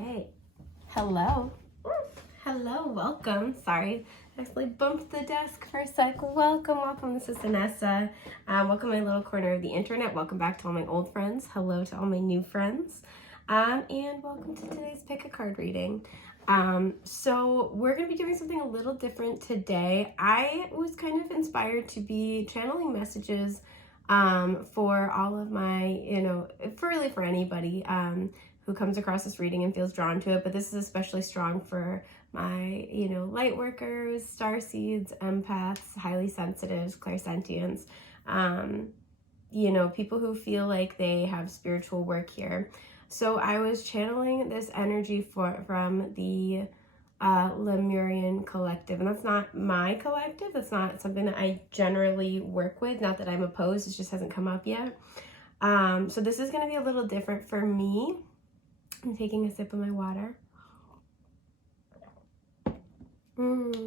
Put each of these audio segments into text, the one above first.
Okay. Hello. Hello, welcome. Sorry, I actually bumped the desk for a sec. Welcome. This is Vanessa. Welcome to my little corner of the internet. Welcome back to all my old friends. Hello to all my new friends. And welcome to today's pick a card reading. So we're going to be doing something a little different today. I was kind of inspired to be channeling messages for all of my, for anybody who comes across this reading and feels drawn to it, but this is especially strong for my, light workers, starseeds, empaths, highly sensitives, clairsentients, people who feel like they have spiritual work here. So I was channeling this energy from the Lemurian collective, and that's not my collective. That's not something that I generally work with. Not that I'm opposed, it just hasn't come up yet. So this is going to be a little different for me. I'm taking a sip of my water. And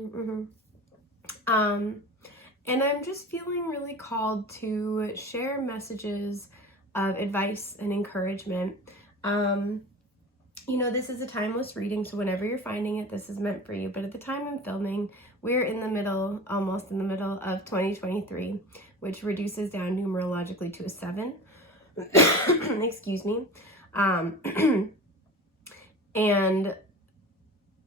I'm just feeling really called to share messages of advice and encouragement. This is a timeless reading, so whenever you're finding it, this is meant for you. But at the time I'm filming, we're almost in the middle of 2023, which reduces down numerologically to a 7. Excuse me. And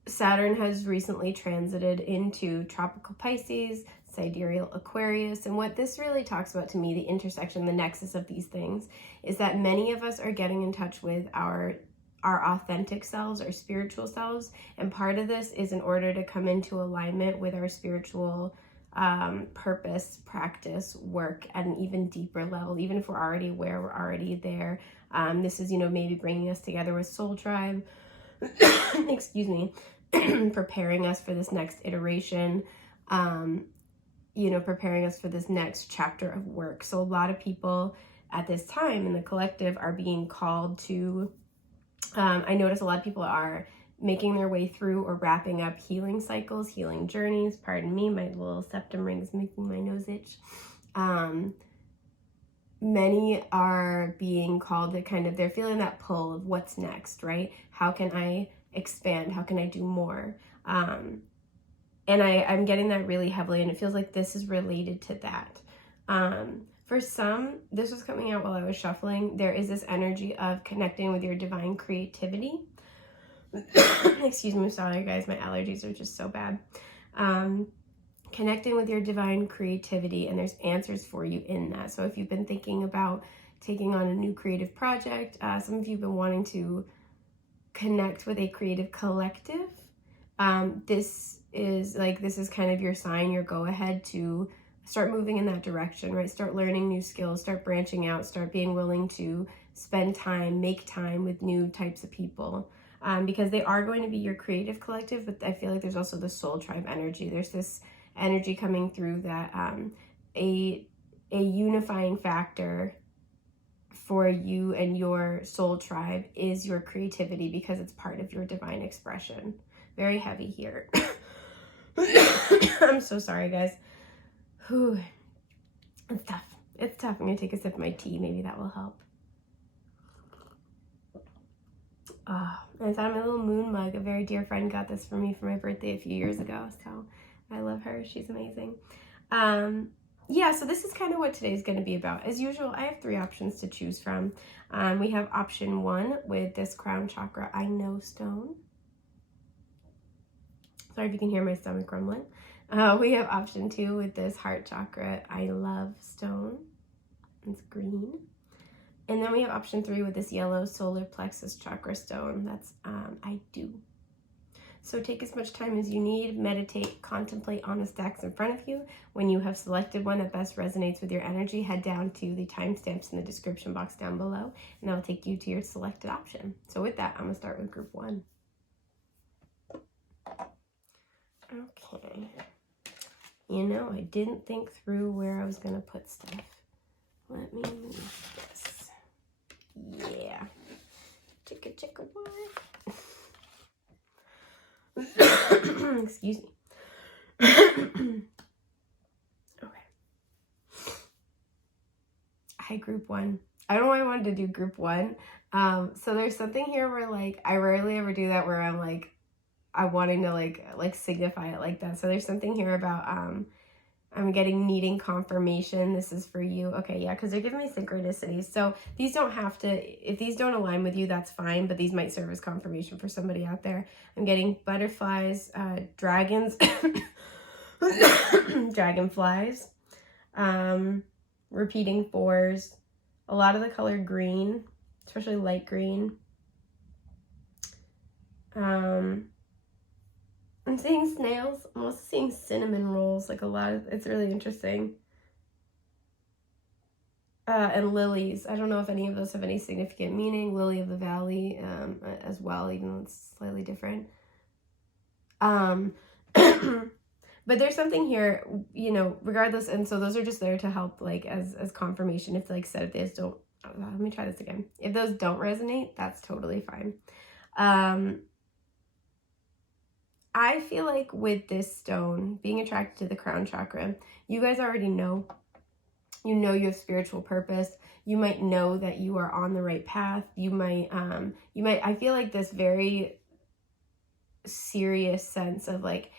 Saturn has recently transited into tropical Pisces, sidereal Aquarius, and what this really talks about to me, the intersection, the nexus of these things, is that many of us are getting in touch with our authentic selves, our spiritual selves, and part of this is in order to come into alignment with our spiritual purpose, practice, work at an even deeper level. Even if we're already aware, we're already there. This is, maybe bringing us together with Soul Tribe, excuse me, preparing us for this next iteration, preparing us for this next chapter of work. So a lot of people at this time in the collective are being called to, I notice a lot of people are making their way through or wrapping up healing cycles, healing journeys. Pardon me, my little septum ring is making my nose itch. Many are being called to they're feeling that pull of what's next, right? How can I expand? How can I do more? And I'm getting that really heavily, and it feels like this is related to that. For some, this was coming out while I was shuffling. There is this energy of connecting with your divine creativity. Excuse me, sorry guys, my allergies are just so bad. Connecting with your divine creativity, and there's answers for you in that. So if you've been thinking about taking on a new creative project, some of you have been wanting to connect with a creative collective, this is kind of your sign, your go ahead to start moving in that direction, right? Start learning new skills, start branching out, start being willing to spend time, make time with new types of people, because they are going to be your creative collective. But I feel like there's also the Soul Tribe energy. There's this energy coming through that a unifying factor for you and your soul tribe is your creativity, because it's part of your divine expression. Very heavy here. I'm so sorry, guys. Whew. It's tough. It's tough. I'm gonna take a sip of my tea. Maybe that will help. And it's on my little moon mug. A very dear friend got this for me for my birthday a few years ago, so I love her. She's amazing. So this is kind of what today's going to be about. As usual, I have 3 options to choose from. We have option 1 with this crown chakra I know stone. Sorry if you can hear my stomach rumbling. We have option 2 with this heart chakra I love stone. It's green. And then we have option 3 with this yellow solar plexus chakra stone. That's I do. So take as much time as you need, meditate, contemplate on the stacks in front of you. When you have selected one that best resonates with your energy, head down to the timestamps in the description box down below, and that will take you to your selected option. So with that, I'm gonna start with group 1. Okay. I didn't think through where I was gonna put stuff. Let me move this. Yeah. Chicka chicka boy. Excuse me. Okay. Okay, group one. I don't know why I wanted to do group one. So there's something here where like I rarely ever do that where I'm like I wanting to like signify it like that. So there's something here about I'm getting needing confirmation. This is for you. Okay, yeah, because they're giving me synchronicities. So these don't have to, if these don't align with you, that's fine, but these might serve as confirmation for somebody out there. I'm getting butterflies, dragons, dragonflies, repeating fours, a lot of the color green, especially light green. I'm seeing snails. I'm also seeing cinnamon rolls, like a lot of, it's really interesting. And lilies. I don't know if any of those have any significant meaning. Lily of the valley as well, even though it's slightly different. But there's something here, you know, regardless. And so those are just there to help, like, as confirmation. If, like, said, if those don't, let me try this again. If those don't resonate, that's totally fine. I feel like with this stone, being attracted to the crown chakra, you guys already know. You know you have spiritual purpose. You might know that you are on the right path. You might, I feel like this very serious sense of like,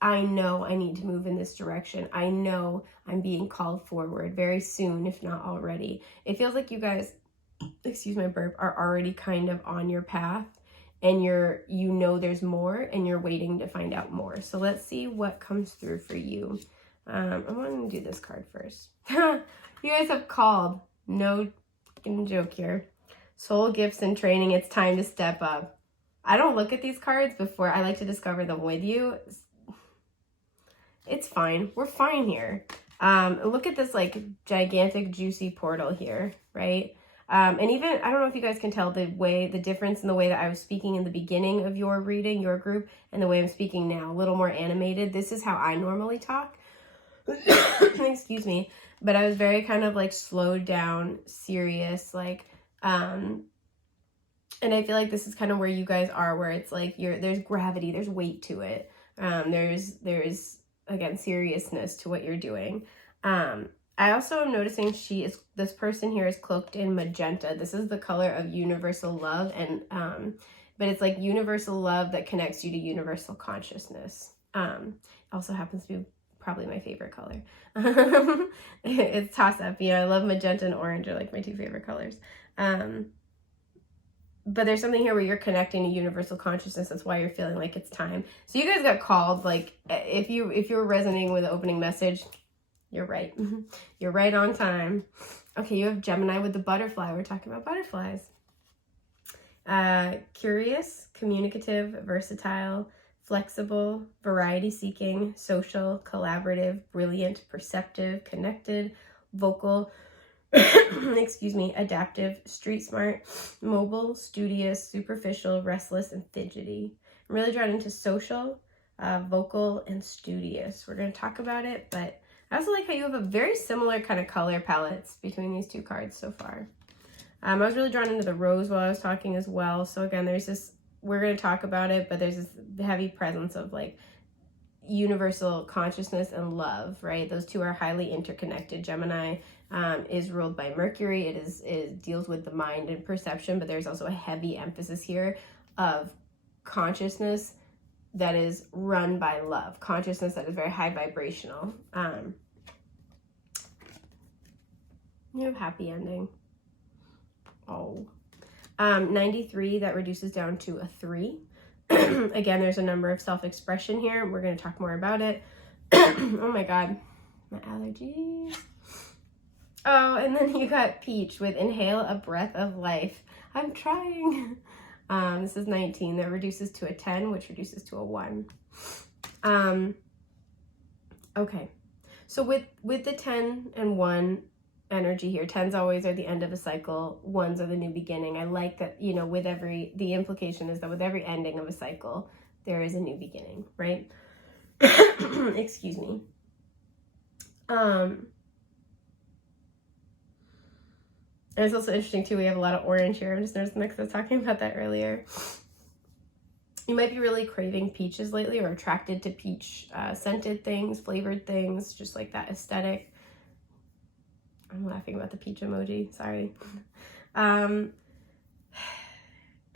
I know I need to move in this direction. I know I'm being called forward very soon, if not already. It feels like you guys, excuse my burp, are already kind of on your path. And you know there's more and you're waiting to find out more. So let's see what comes through for you. I'm going to do this card first. You guys have called. No joke here. Soul gifts and training. It's time to step up. I don't look at these cards before. I like to discover them with you. It's fine. We're fine here. Look at this like gigantic juicy portal here, right? And even, I don't know if you guys can tell the difference in the way that I was speaking in the beginning of your reading, your group, and the way I'm speaking now, a little more animated. This is how I normally talk. Excuse me. But I was very kind of like slowed down, serious, like, and I feel like this is kind of where you guys are, where it's like there's gravity, there's weight to it. There's again, seriousness to what you're doing. I also am noticing this person here is cloaked in magenta. This is the color of universal love, and but it's like universal love that connects you to universal consciousness. Also happens to be probably my favorite color. It's toss up. You know, I love magenta and orange are like my two favorite colors. But there's something here where you're connecting to universal consciousness. That's why you're feeling like it's time. So you guys got called. Like if you're resonating with the opening message, you're right. You're right on time. Okay, you have Gemini with the butterfly. We're talking about butterflies. Curious, communicative, versatile, flexible, variety-seeking, social, collaborative, brilliant, perceptive, connected, vocal, excuse me, adaptive, street smart, mobile, studious, superficial, restless, and fidgety. I'm really drawn into social, vocal, and studious. We're going to talk about it, but I also like how you have a very similar kind of color palettes between these two cards so far. I was really drawn into the rose while I was talking as well. So again, there's this, we're going to talk about it, but there's this heavy presence of like universal consciousness and love, right? Those two are highly interconnected. Gemini is ruled by Mercury. It deals with the mind and perception, but there's also a heavy emphasis here of consciousness that is run by love, consciousness that is very high vibrational. You have happy ending. Oh. 93, that reduces down to a 3. Again, there's a number of self-expression here. We're going to talk more about it. Oh my God, my allergies. Oh, and then you got Peach with inhale a breath of life. I'm trying. This is 19. That reduces to a 10, which reduces to a 1. Okay. So with the 10 and 1 energy here, 10s always are the end of a cycle, 1s are the new beginning. I like that, you know, the implication is that with every ending of a cycle, there is a new beginning, right? Excuse me. And it's also interesting too, we have a lot of orange here. I'm just noticing that because I was talking about that earlier. You might be really craving peaches lately or attracted to peach scented things, flavored things, just like that aesthetic. I'm laughing about the peach emoji, sorry.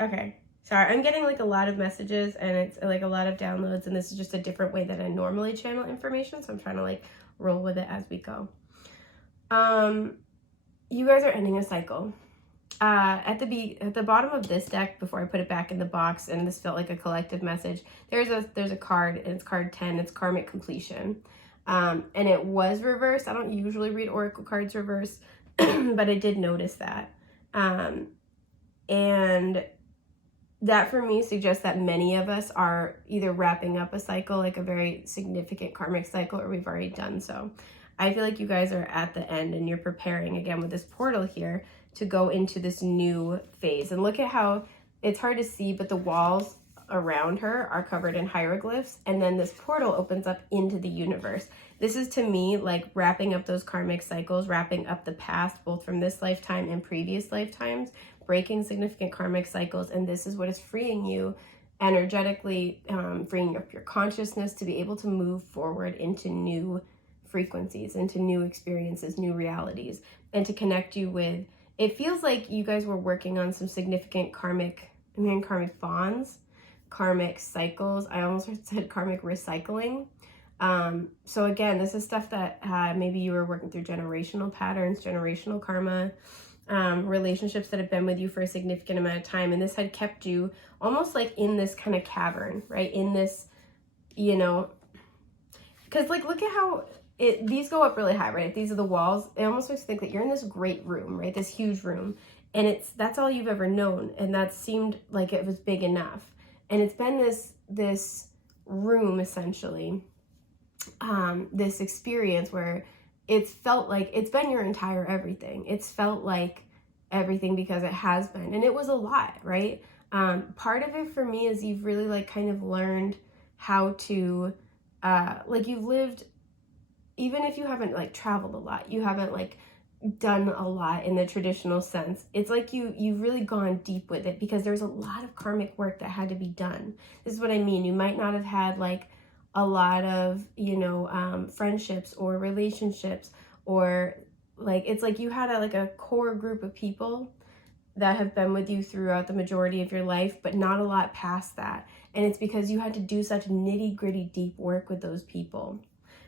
Okay, sorry, I'm getting like a lot of messages and it's like a lot of downloads, and this is just a different way that I normally channel information, so I'm trying to like roll with it as we go. You guys are ending a cycle. At the bottom of this deck, before I put it back in the box, and this felt like a collective message, there's a card, and it's card 10, it's karmic completion. And it was reversed. I don't usually read oracle cards reversed, but I did notice that. And that for me suggests that many of us are either wrapping up a cycle, like a very significant karmic cycle, or we've already done so. I feel like you guys are at the end and you're preparing again with this portal here to go into this new phase. And look at how it's hard to see, but the walls around her are covered in hieroglyphs, and then this portal opens up into the universe. This is to me like wrapping up those karmic cycles, wrapping up the past, both from this lifetime and previous lifetimes, breaking significant karmic cycles, and this is what is freeing you energetically, freeing up your consciousness to be able to move forward into new frequencies, into new experiences, new realities, and to connect you with, it feels like you guys were working on some significant karmic bonds, karmic cycles. I almost said karmic recycling. So again, this is stuff that maybe you were working through generational patterns, generational karma, relationships that have been with you for a significant amount of time. And this had kept you almost like in this kind of cavern, right? In this, you know, because like, look at how these go up really high, right? These are the walls. It almost makes you think that you're in this great room, right? This huge room. And that's all you've ever known. And that seemed like it was big enough. And it's been this room, essentially, this experience where it's felt like it's been your entire everything. It's felt like everything because it has been. And it was a lot, right? Part of it for me is you've really like kind of learned how to, like you've lived, even if you haven't like traveled a lot, you haven't like done a lot in the traditional sense. It's like you've really gone deep with it because there's a lot of karmic work that had to be done. This is what I mean. You might not have had like a lot of, you know, friendships or relationships, or like, it's like you had a core group of people that have been with you throughout the majority of your life, but not a lot past that. And it's because you had to do such nitty gritty deep work with those people.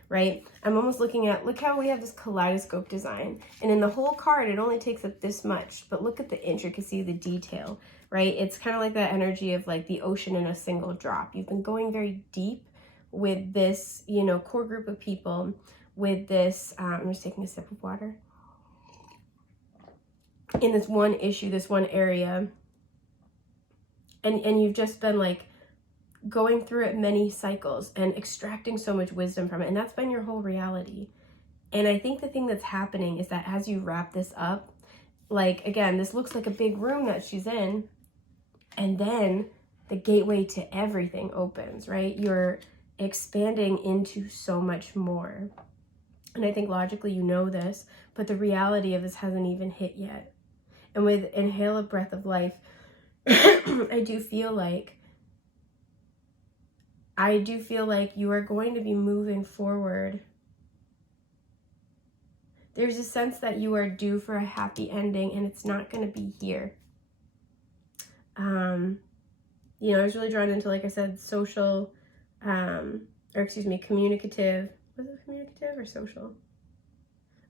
Right? I'm almost looking at, look how we have this kaleidoscope design. And in the whole card, it only takes up this much, but look at the intricacy, the detail, right? It's kind of like that energy of like the ocean in a single drop. You've been going very deep with this, you know, core group of people, with this, I'm just taking a sip of water, in this one issue, this one area. And you've just been like, going through it many cycles and extracting so much wisdom from it. And that's been your whole reality. And I think the thing that's happening is that as you wrap this up, like, again, this looks like a big room that she's in. And then the gateway to everything opens, right? You're expanding into so much more. And I think logically you know this, but the reality of this hasn't even hit yet. And with Inhale a Breath of Life, I do feel like you are going to be moving forward. There's a sense that you are due for a happy ending, and it's not going to be here. You know, I was really drawn into, like I said, social, communicative. Was it communicative or social?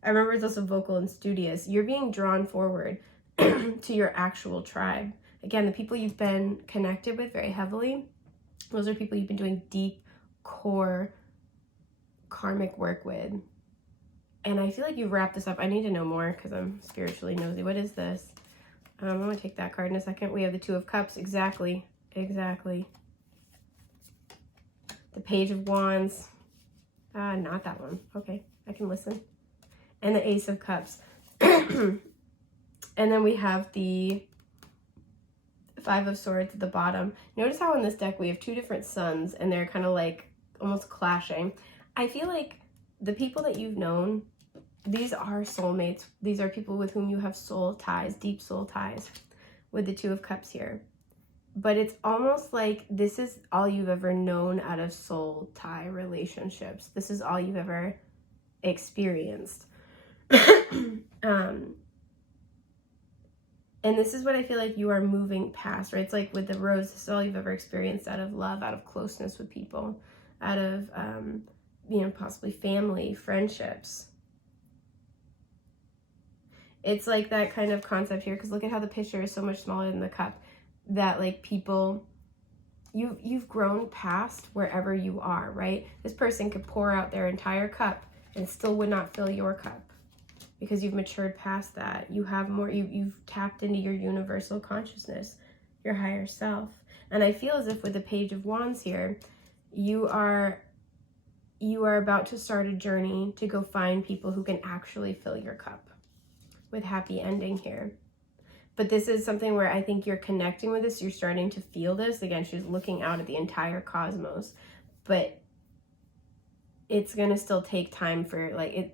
I remember it's also vocal and studious. You're being drawn forward to your actual tribe. Again, the people you've been connected with very heavily, those are people you've been doing deep, core, karmic work with. And I feel like you've wrapped this up. I need to know more because I'm spiritually nosy. What is this? I'm going to take that card in a second. We have the Two of Cups. Exactly. The Page of Wands. Not that one. Okay, I can listen. And the Ace of Cups. And then we have the Five of Swords at the bottom. Notice how in this deck we have two different suns and they're kind of like almost clashing. I feel like the people that you've known, these are soulmates. These are people with whom you have soul ties, deep soul ties, with the Two of Cups here. But it's almost like this is all you've ever known out of soul tie relationships. This is all you've ever experienced. And this is what I feel like you are moving past, right? It's like with the rose, this is all you've ever experienced out of love, out of closeness with people, out of, possibly family, friendships. It's like that kind of concept here, because look at how the picture is so much smaller than the cup, that like people, you've grown past wherever you are, right? This person could pour out their entire cup and still would not fill your cup, because you've matured past that. You have more, you've tapped into your universal consciousness, your higher self. And I feel as if with the Page of Wands here, you are about to start a journey to go find people who can actually fill your cup, with happy ending here. But this is something where I think you're connecting with this. You're starting to feel this. Again, she's looking out at the entire cosmos. But it's going to still take time for, like,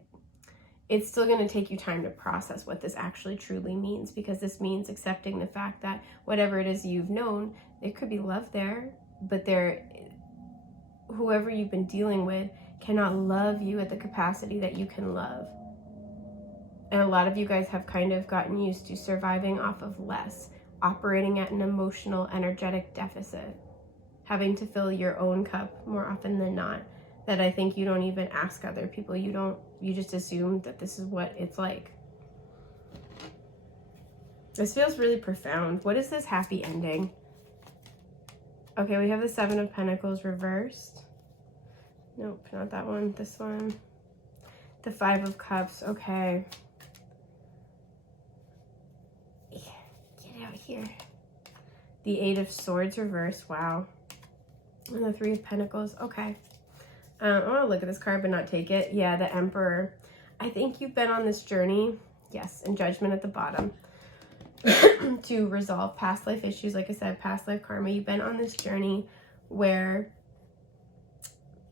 it's still going to take you time to process what this actually truly means, because this means accepting the fact that whatever it is you've known, there could be love there, but whoever you've been dealing with cannot love you at the capacity that you can love. And a lot of you guys have kind of gotten used to surviving off of less, operating at an emotional, energetic deficit, having to fill your own cup more often than not, that I think you don't even ask other people. You just assume that this is what it's like. This feels really profound. What is this happy ending? Okay, we have the Seven of Pentacles reversed. Nope, not that one. This one. The Five of Cups. Okay. Get out here. The Eight of Swords reversed. Wow. And the Three of Pentacles. Okay. I want to look at this card but not take it. Yeah, the Emperor. I think you've been on this journey. Yes, and Judgment at the bottom. To resolve past life issues. Like I said, past life karma. You've been on this journey where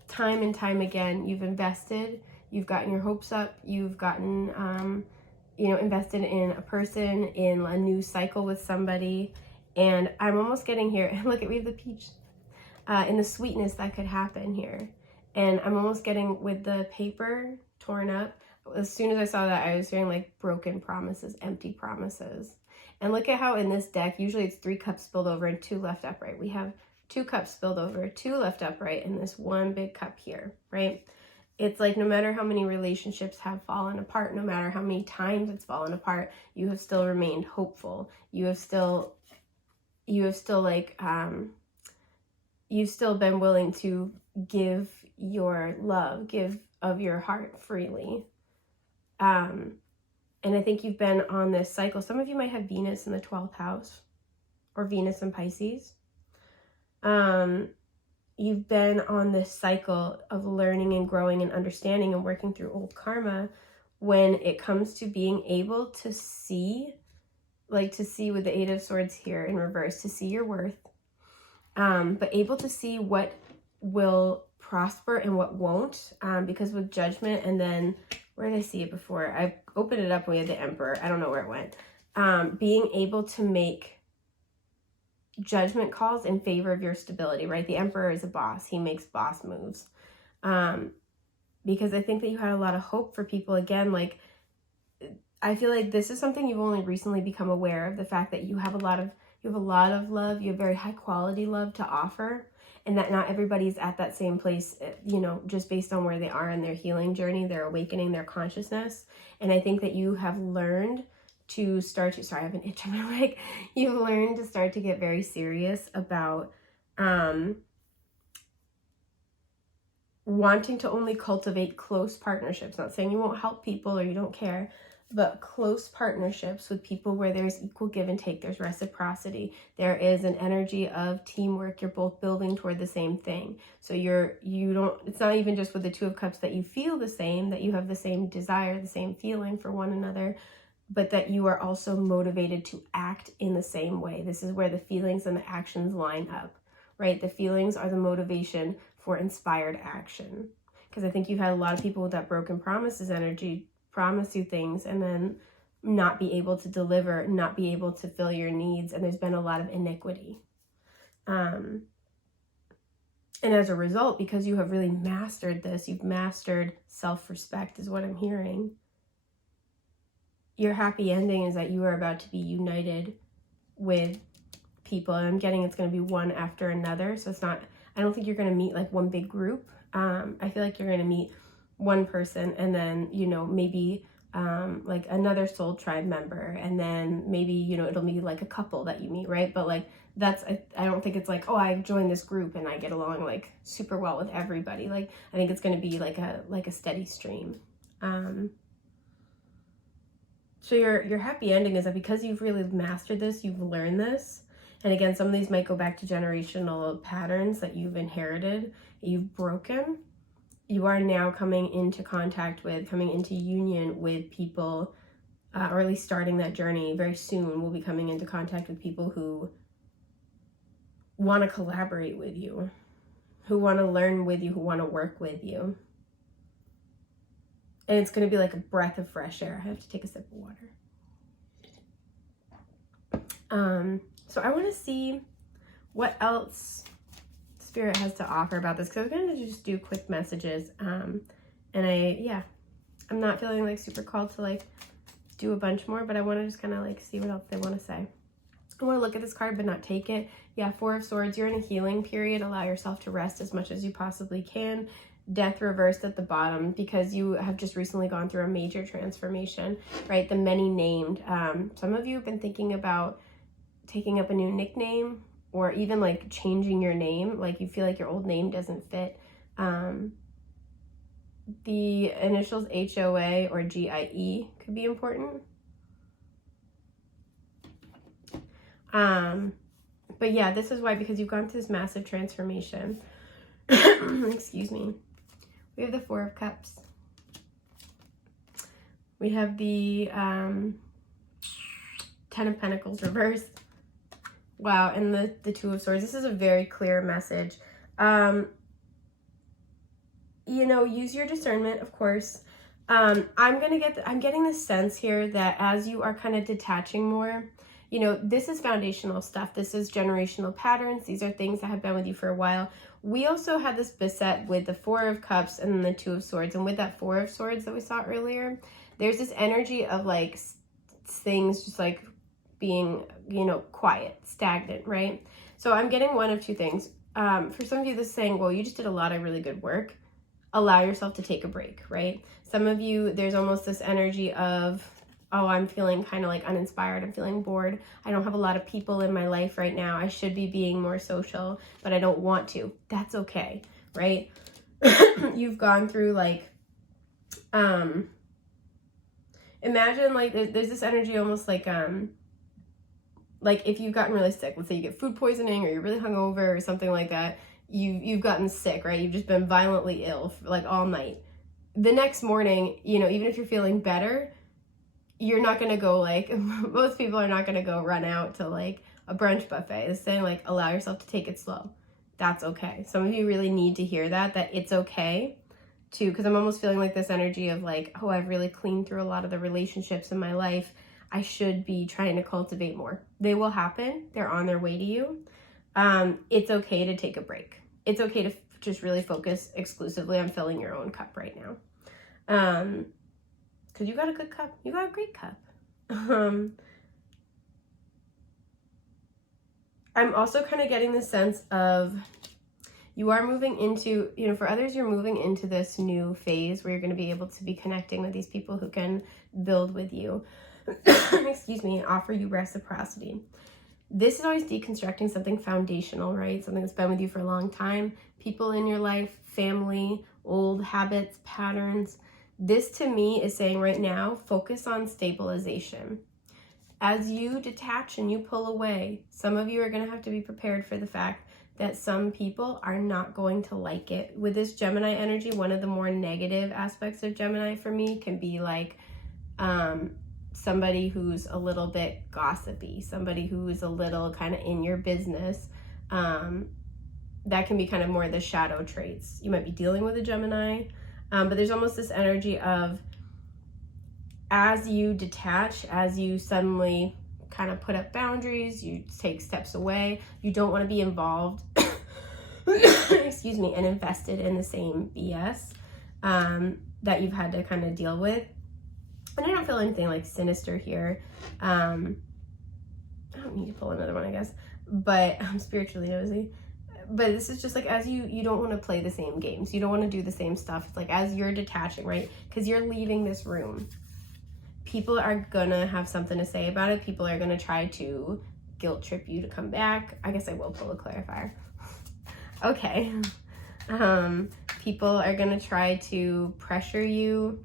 time and time again you've invested. You've gotten your hopes up. You've gotten, invested in a person, in a new cycle with somebody. And I'm almost getting here. Look, we have the peach. In the sweetness that could happen here. And I'm almost getting, with the paper torn up, as soon as I saw that, I was hearing like broken promises, empty promises. And look at how in this deck, usually it's 3 cups spilled over and 2 left upright. We have 2 cups spilled over, 2 left upright, and this one big cup here, right? It's like no matter how many relationships have fallen apart, no matter how many times it's fallen apart, you have still remained hopeful. You've still been willing to give your love, give of your heart freely. And I think you've been on this cycle. Some of you might have Venus in the 12th house, or Venus in Pisces. You've been on this cycle of learning and growing and understanding and working through old karma when it comes to being able to see, with the Eight of Swords here in reverse, to see your worth, but able to see what will prosper and what won't, because with Judgment, and then, where did I see it before? I opened it up when we had the Emperor. I don't know where it went. Being able to make judgment calls in favor of your stability, right? The Emperor is a boss. He makes boss moves. Because I think that you had a lot of hope for people. Again, like, I feel like this is something you've only recently become aware of, the fact that you have a lot of love, you have very high quality love to offer, and that not everybody's at that same place, just based on where they are in their healing journey, their awakening, their consciousness. And I think that you have learned to start to, sorry, I have an itch on my leg. You've learned to start to get very serious about wanting to only cultivate close partnerships. Not saying you won't help people or you don't care, but close partnerships with people where there's equal give and take, there's reciprocity, there is an energy of teamwork, you're both building toward the same thing. So it's not even just with the Two of Cups that you feel the same, that you have the same desire, the same feeling for one another, but that you are also motivated to act in the same way. This is where the feelings and the actions line up, right? The feelings are the motivation for inspired action. Because I think you've had a lot of people with that broken promises energy promise you things and then not be able to deliver, not be able to fill your needs, and there's been a lot of iniquity. And as a result, because you have really mastered this, you've mastered self-respect is what I'm hearing. your happy ending is that you are about to be united with people. And I'm getting it's going to be one after another. So it's not, I don't think you're going to meet like one big group. I feel like you're going to meet one person and then, you know, maybe like another soul tribe member. And then maybe, you know, it'll be like a couple that you meet, right? But like that's, I don't think it's like, oh, I joined this group and I get along like super well with everybody. Like, I think it's going to be like a steady stream. So your happy ending is that because you've really mastered this, you've learned this. And again, some of these might go back to generational patterns that you've inherited, you've broken. You are now coming into contact with, coming into union with people, or at least starting that journey very soon. We'll be coming into contact with people who want to collaborate with you, who want to learn with you, who want to work with you. And it's going to be like a breath of fresh air. I have to take a sip of water. So I want to see what else Spirit has to offer about this, because I was going to just do quick messages. And I'm not feeling like super called to like do a bunch more, but I want to just kind of like see what else they want to say. I want to look at this card but not take it. Yeah, Four of Swords, you're in a healing period. Allow yourself to rest as much as you possibly can. Death reversed at the bottom because you have just recently gone through a major transformation, right? The many named. Some of you have been thinking about taking up a new nickname or even like changing your name. Like you feel like your old name doesn't fit. The initials HOA or GIE could be important. But yeah, this is why, because you've gone through this massive transformation. Excuse me. We have the Four of Cups. We have the Ten of Pentacles reversed. Wow, and the Two of Swords. This is a very clear message. You know, use your discernment, of course. I'm getting the sense here that as you are kind of detaching more, you know, this is foundational stuff. This is generational patterns. These are things that have been with you for a while. We also had this beset with the Four of Cups and then the Two of Swords. And with that Four of Swords that we saw earlier, there's this energy of like things just like being, you know, quiet, stagnant, right? So I'm getting one of two things. For some of you, this is saying, well, you just did a lot of really good work. Allow yourself to take a break, right? Some of you, there's almost this energy of, oh, I'm feeling kind of like uninspired. I'm feeling bored. I don't have a lot of people in my life right now. I should be being more social, but I don't want to. That's okay, right? You've gone through like, imagine like there's this energy almost like if you've gotten really sick, let's say you get food poisoning or you're really hungover or something like that, you've gotten sick, right? You've just been violently ill for like all night. The next morning, you know, even if you're feeling better, you're not going to go like, most people are not going to go run out to like a brunch buffet. It's saying like, allow yourself to take it slow. That's okay. Some of you really need to hear that it's okay to, because I'm almost feeling like this energy of like, oh, I've really cleaned through a lot of the relationships in my life. I should be trying to cultivate more. They will happen. They're on their way to you. It's okay to take a break. It's okay to just really focus exclusively on filling your own cup right now. Because you got a good cup. You got a great cup. I'm also kind of getting the sense of you are moving into, you know, for others, you're moving into this new phase where you're going to be able to be connecting with these people who can build with you. Excuse me, offer you reciprocity. This is always deconstructing something foundational, right? Something that's been with you for a long time. People in your life, family, old habits, patterns. This to me is saying right now, focus on stabilization. As you detach and you pull away, some of you are going to have to be prepared for the fact that some people are not going to like it. With this Gemini energy, one of the more negative aspects of Gemini for me can be like somebody who's a little bit gossipy, somebody who's a little kind of in your business. That can be kind of more the shadow traits. You might be dealing with a Gemini, but there's almost this energy of as you detach, as you suddenly kind of put up boundaries, you take steps away, you don't want to be involved, excuse me, and invested in the same BS that you've had to kind of deal with. And I don't feel anything like sinister here. I don't need to pull another one, I guess, but I'm spiritually nosy. But this is just like, as you don't want to play the same games. You don't want to do the same stuff. It's like, as you're detaching, right? Because you're leaving this room. People are gonna have something to say about it. People are gonna try to guilt trip you to come back. I guess I will pull a clarifier. Okay. People are gonna try to pressure you.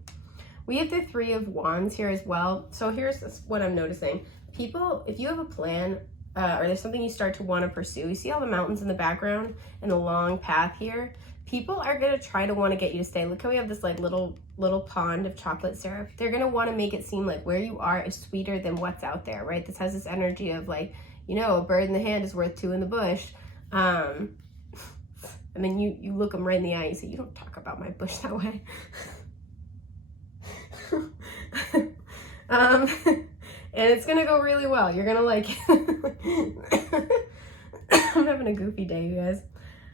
We have the Three of Wands here as well. So here's what I'm noticing. People, if you have a plan, or there's something you start to want to pursue, you see all the mountains in the background and the long path here? People are going to try to want to get you to stay. Look how we have this like little pond of chocolate syrup. They're going to want to make it seem like where you are is sweeter than what's out there, right? This has this energy of like, you know, a bird in the hand is worth two in the bush. And then you look them right in the eye and you say, you don't talk about my bush that way. And it's gonna go really well. You're gonna like it. I'm having a goofy day, you guys.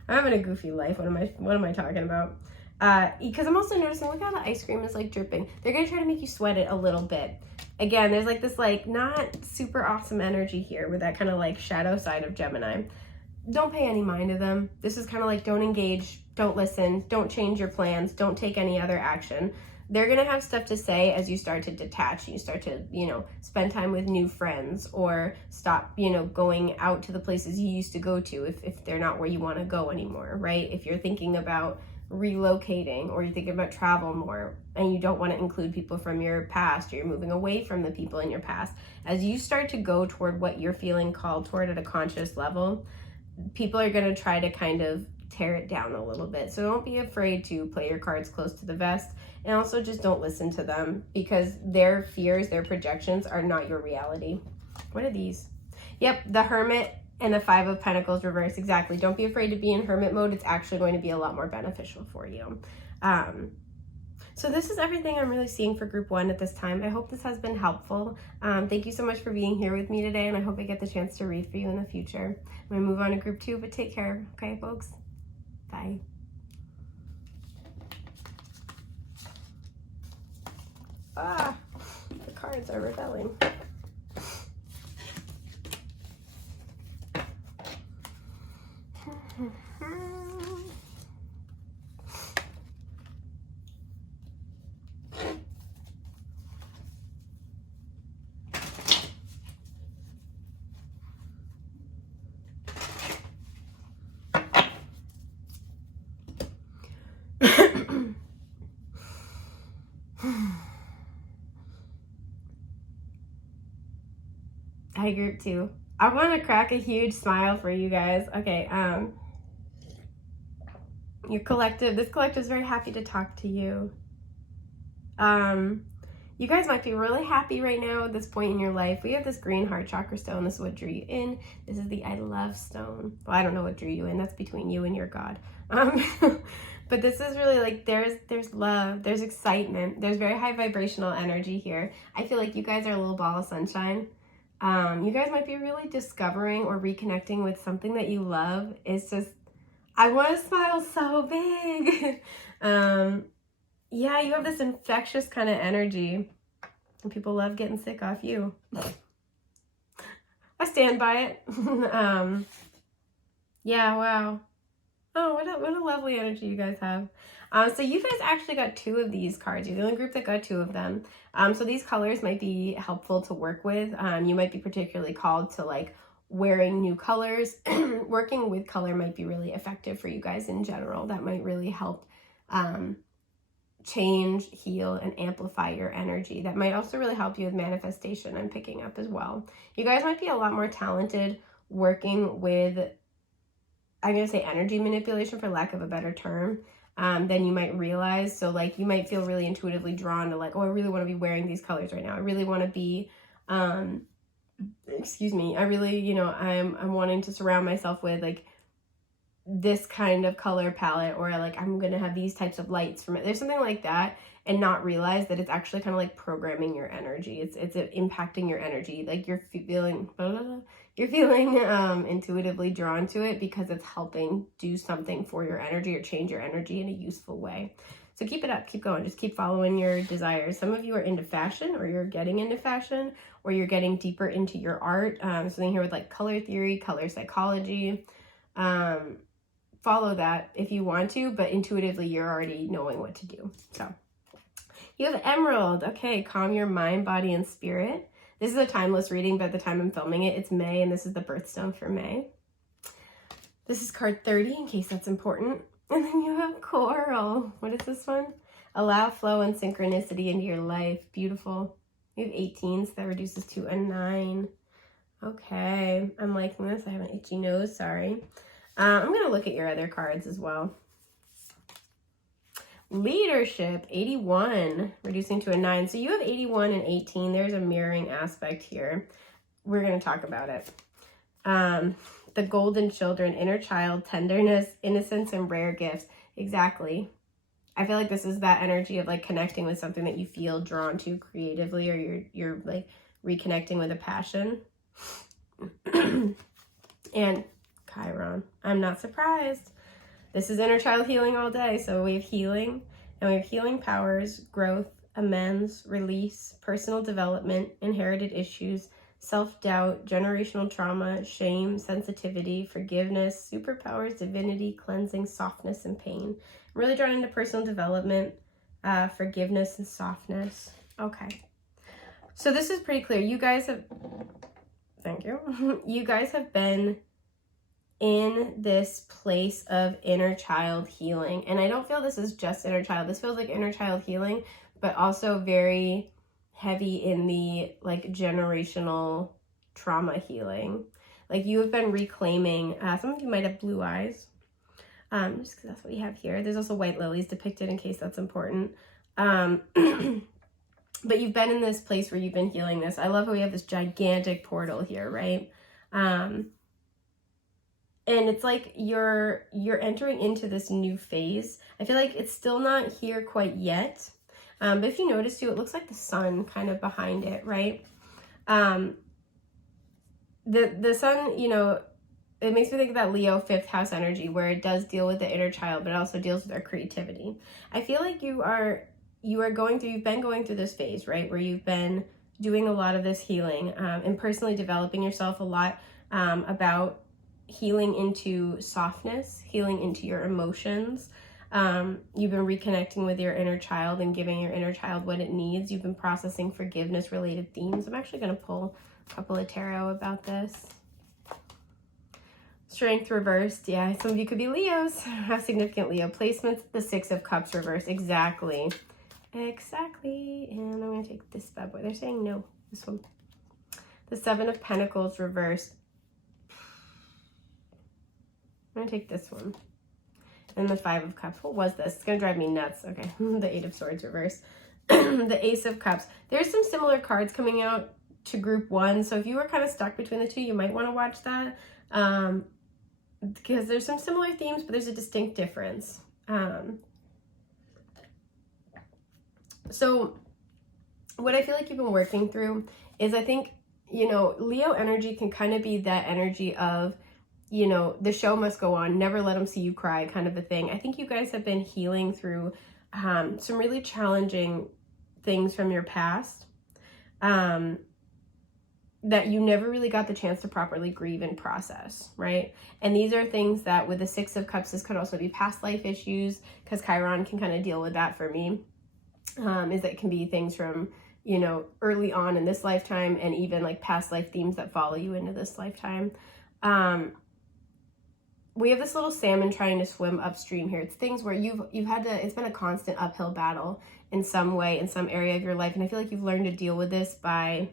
I'm having a goofy life. What am I talking about? Because I'm also noticing, look how the ice cream is like dripping. They're gonna try to make you sweat it a little bit. Again, there's like this like not super awesome energy here with that kind of like shadow side of Gemini. Don't pay any mind to them. This is kind of like, don't engage, don't listen, don't change your plans, don't take any other action. They're going to have stuff to say as you start to detach, you start to, you know, spend time with new friends, or stop, you know, going out to the places you used to go to if they're not where you want to go anymore, right? If you're thinking about relocating, or you're thinking about travel more and you don't want to include people from your past, or you're moving away from the people in your past, as you start to go toward what you're feeling called toward at a conscious level, people are going to try to kind of tear it down a little bit. So don't be afraid to play your cards close to the vest. And also just don't listen to them, because their fears, their projections are not your reality. What are these? Yep, the Hermit and the Five of Pentacles reverse. Exactly. Don't be afraid to be in hermit mode. It's actually going to be a lot more beneficial for you. So this is everything I'm really seeing for group 1 at this time. I hope this has been helpful. Thank you so much for being here with me today, and I hope I get the chance to read for you in the future. I'm going to move on to group 2, but take care. Okay, folks? Bye. Ah, the cards are rebelling. Hi, group 2. I want to crack a huge smile for you guys. Okay, your collective, this collective is very happy to talk to you. You guys might be really happy right now at this point in your life. We have this green heart chakra stone. This is what drew you in. This is the I love stone. Well, I don't know what drew you in. That's between you and your God. But this is really like, there's love, there's excitement, there's very high vibrational energy here. I feel like you guys are a little ball of sunshine. You guys might be really discovering or reconnecting with something that you love. It's just, I want to smile so big. Yeah, you have this infectious kind of energy, and people love getting sick off you. I stand by it. Yeah, wow. Oh, what a lovely energy you guys have. So you guys actually got 2 of these cards. You're the only group that got 2 of them. So these colors might be helpful to work with. You might be particularly called to like wearing new colors. Working with color might be really effective for you guys in general. That might really help change, heal, and amplify your energy. That might also really help you with manifestation, I'm picking up as well. You guys might be a lot more talented working with, I'm going to say energy manipulation for lack of a better term, than you might realize. So like you might feel really intuitively drawn to like, oh, I really want to be wearing these colors right now. I really want to be, excuse me, I really, you know, I'm wanting to surround myself with like this kind of color palette, or like I'm gonna have these types of lights from it. There's something like that, and not realize that it's actually kind of like programming your energy. It's impacting your energy. Like you're feeling intuitively drawn to it because it's helping do something for your energy or change your energy in a useful way. So keep it up, keep going, just keep following your desires. Some of you are into fashion, or you're getting into fashion, or you're getting deeper into your art. Something here with like color theory, color psychology. Follow that if you want to, but intuitively you're already knowing what to do. So you have Emerald. Okay, calm your mind, body, and spirit. This is a timeless reading, but at the time I'm filming it, it's May, and this is the birthstone for May. This is card 30, in case that's important. And then you have Coral. What is this one? Allow flow and synchronicity into your life. Beautiful. You have 18, so that reduces to a 9. Okay, I'm liking this. I have an itchy nose, sorry. I'm going to look at your other cards as well. Leadership, 81, reducing to a 9. So you have 81 and 18. There's a mirroring aspect here. We're going to talk about it. The golden children, inner child, tenderness, innocence, and rare gifts. Exactly. I feel like this is that energy of like connecting with something that you feel drawn to creatively, or you're like reconnecting with a passion. And Chiron, I'm not surprised. This is inner child healing all day. So we have healing, and we have healing powers, growth, amends, release, personal development, inherited issues, self-doubt, generational trauma, shame, sensitivity, forgiveness, superpowers, divinity, cleansing, softness, and pain. I'm really drawn into personal development, forgiveness, and softness. Okay. So this is pretty clear. You guys have, thank you. You guys have been in this place of inner child healing. And I don't feel this is just inner child. This feels like inner child healing, but also very heavy in the like generational trauma healing. Like you have been reclaiming, some of you might have blue eyes, just because that's what we have here. There's also white lilies depicted in case that's important. But you've been in this place where you've been healing this. I love how we have this gigantic portal here, right? And it's like you're entering into this new phase. I feel like it's still not here quite yet. But if you notice too, it looks like the sun kind of behind it, right? The sun, you know, it makes me think of that Leo 5th house energy, where it does deal with the inner child, but it also deals with our creativity. I feel like you are going through, you've been going through this phase, right? Where you've been doing a lot of this healing, and personally developing yourself a lot, about healing into softness, healing into your emotions. You've been reconnecting with your inner child and giving your inner child what it needs. You've been processing forgiveness related themes. I'm actually going to pull a couple of tarot about this. Strength reversed. Yeah, some of you could be Leos. Have significant Leo placements. The 6 of Cups reversed. Exactly. Exactly. And I'm going to take this bad boy. They're saying no. This one. The 7 of Pentacles reversed. I'm going to take this one. And the 5 of Cups. What was this? It's going to drive me nuts. Okay. The 8 of Swords reversed. The Ace of Cups. There's some similar cards coming out to group 1. So if you were kind of stuck between the two, you might want to watch that. Because there's some similar themes, but there's a distinct difference. So what I feel like you've been working through is, I think, you know, Leo energy can kind of be that energy of, you know, the show must go on, never let them see you cry kind of a thing. I think you guys have been healing through some really challenging things from your past that you never really got the chance to properly grieve and process, right? And these are things that with the 6 of Cups, this could also be past life issues, because Chiron can kind of deal with that for me. Is that it can be things from, you know, early on in this lifetime, and even like past life themes that follow you into this lifetime. We have this little salmon trying to swim upstream here. It's things where you've had to, it's been a constant uphill battle in some way, in some area of your life. And I feel like you've learned to deal with this by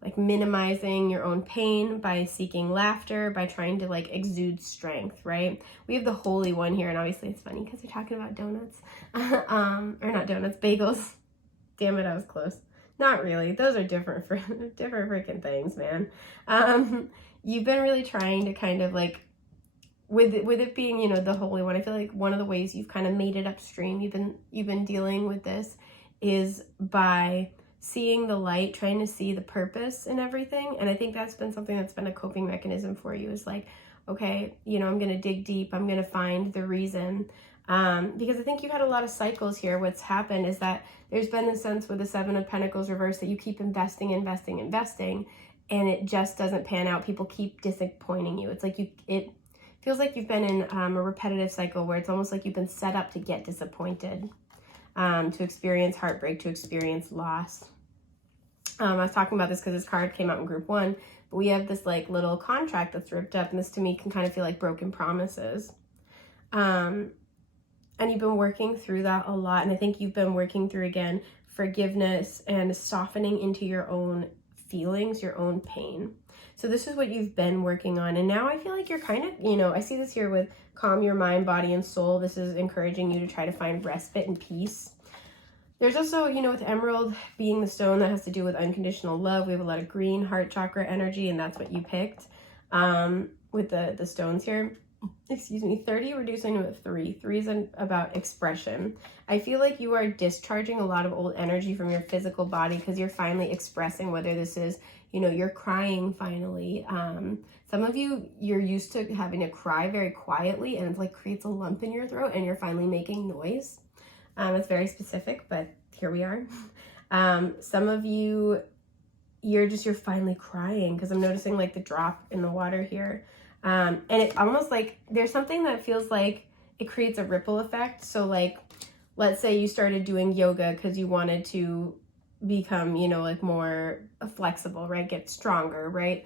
like minimizing your own pain, by seeking laughter, by trying to like exude strength, right? We have the Holy One here, and obviously it's funny because we're talking about donuts. Or not donuts, bagels. Damn it, I was close. Not really. Those are different freaking things, man. You've been really trying to kind of like, with it being, you know, the Holy One, I feel like one of the ways you've kind of made it upstream, you've been dealing with this, is by seeing the light, trying to see the purpose in everything. And I think that's been something that's been a coping mechanism for you, is like, okay, you know, I'm going to dig deep. I'm going to find the reason. Because I think you've had a lot of cycles here. What's happened is that there's been this sense with the Seven of Pentacles reversed that you keep investing, and it just doesn't pan out. People keep disappointing you. It's like it feels like you've been in a repetitive cycle where it's almost like you've been set up to get disappointed, to experience heartbreak, to experience loss. I was talking about this because this card came out in group 1, but we have this like little contract that's ripped up, and this to me can kind of feel like broken promises. And you've been working through that a lot, and I think you've been working through, again, forgiveness and softening into your own feelings, your own pain. So this is what you've been working on, and now I feel like you're kind of, I see this here with calm your mind, body, and soul. This is encouraging you to try to find respite and peace. There's also, with emerald being the stone that has to do with unconditional love, we have a lot of green heart chakra energy, and that's what you picked with the stones here. 30 reducing to a 3. 3 is about expression. I feel like you are discharging a lot of old energy from your physical body because you're finally expressing, whether this is, you're crying finally. Some of you're used to having to cry very quietly, and it like creates a lump in your throat, and you're finally making noise. It's very specific, but here we are. Some of you're finally crying because I'm noticing like the drop in the water here. And it's almost like there's something that feels like it creates a ripple effect. So like, let's say you started doing yoga because you wanted to become, like more flexible, right? Get stronger, right?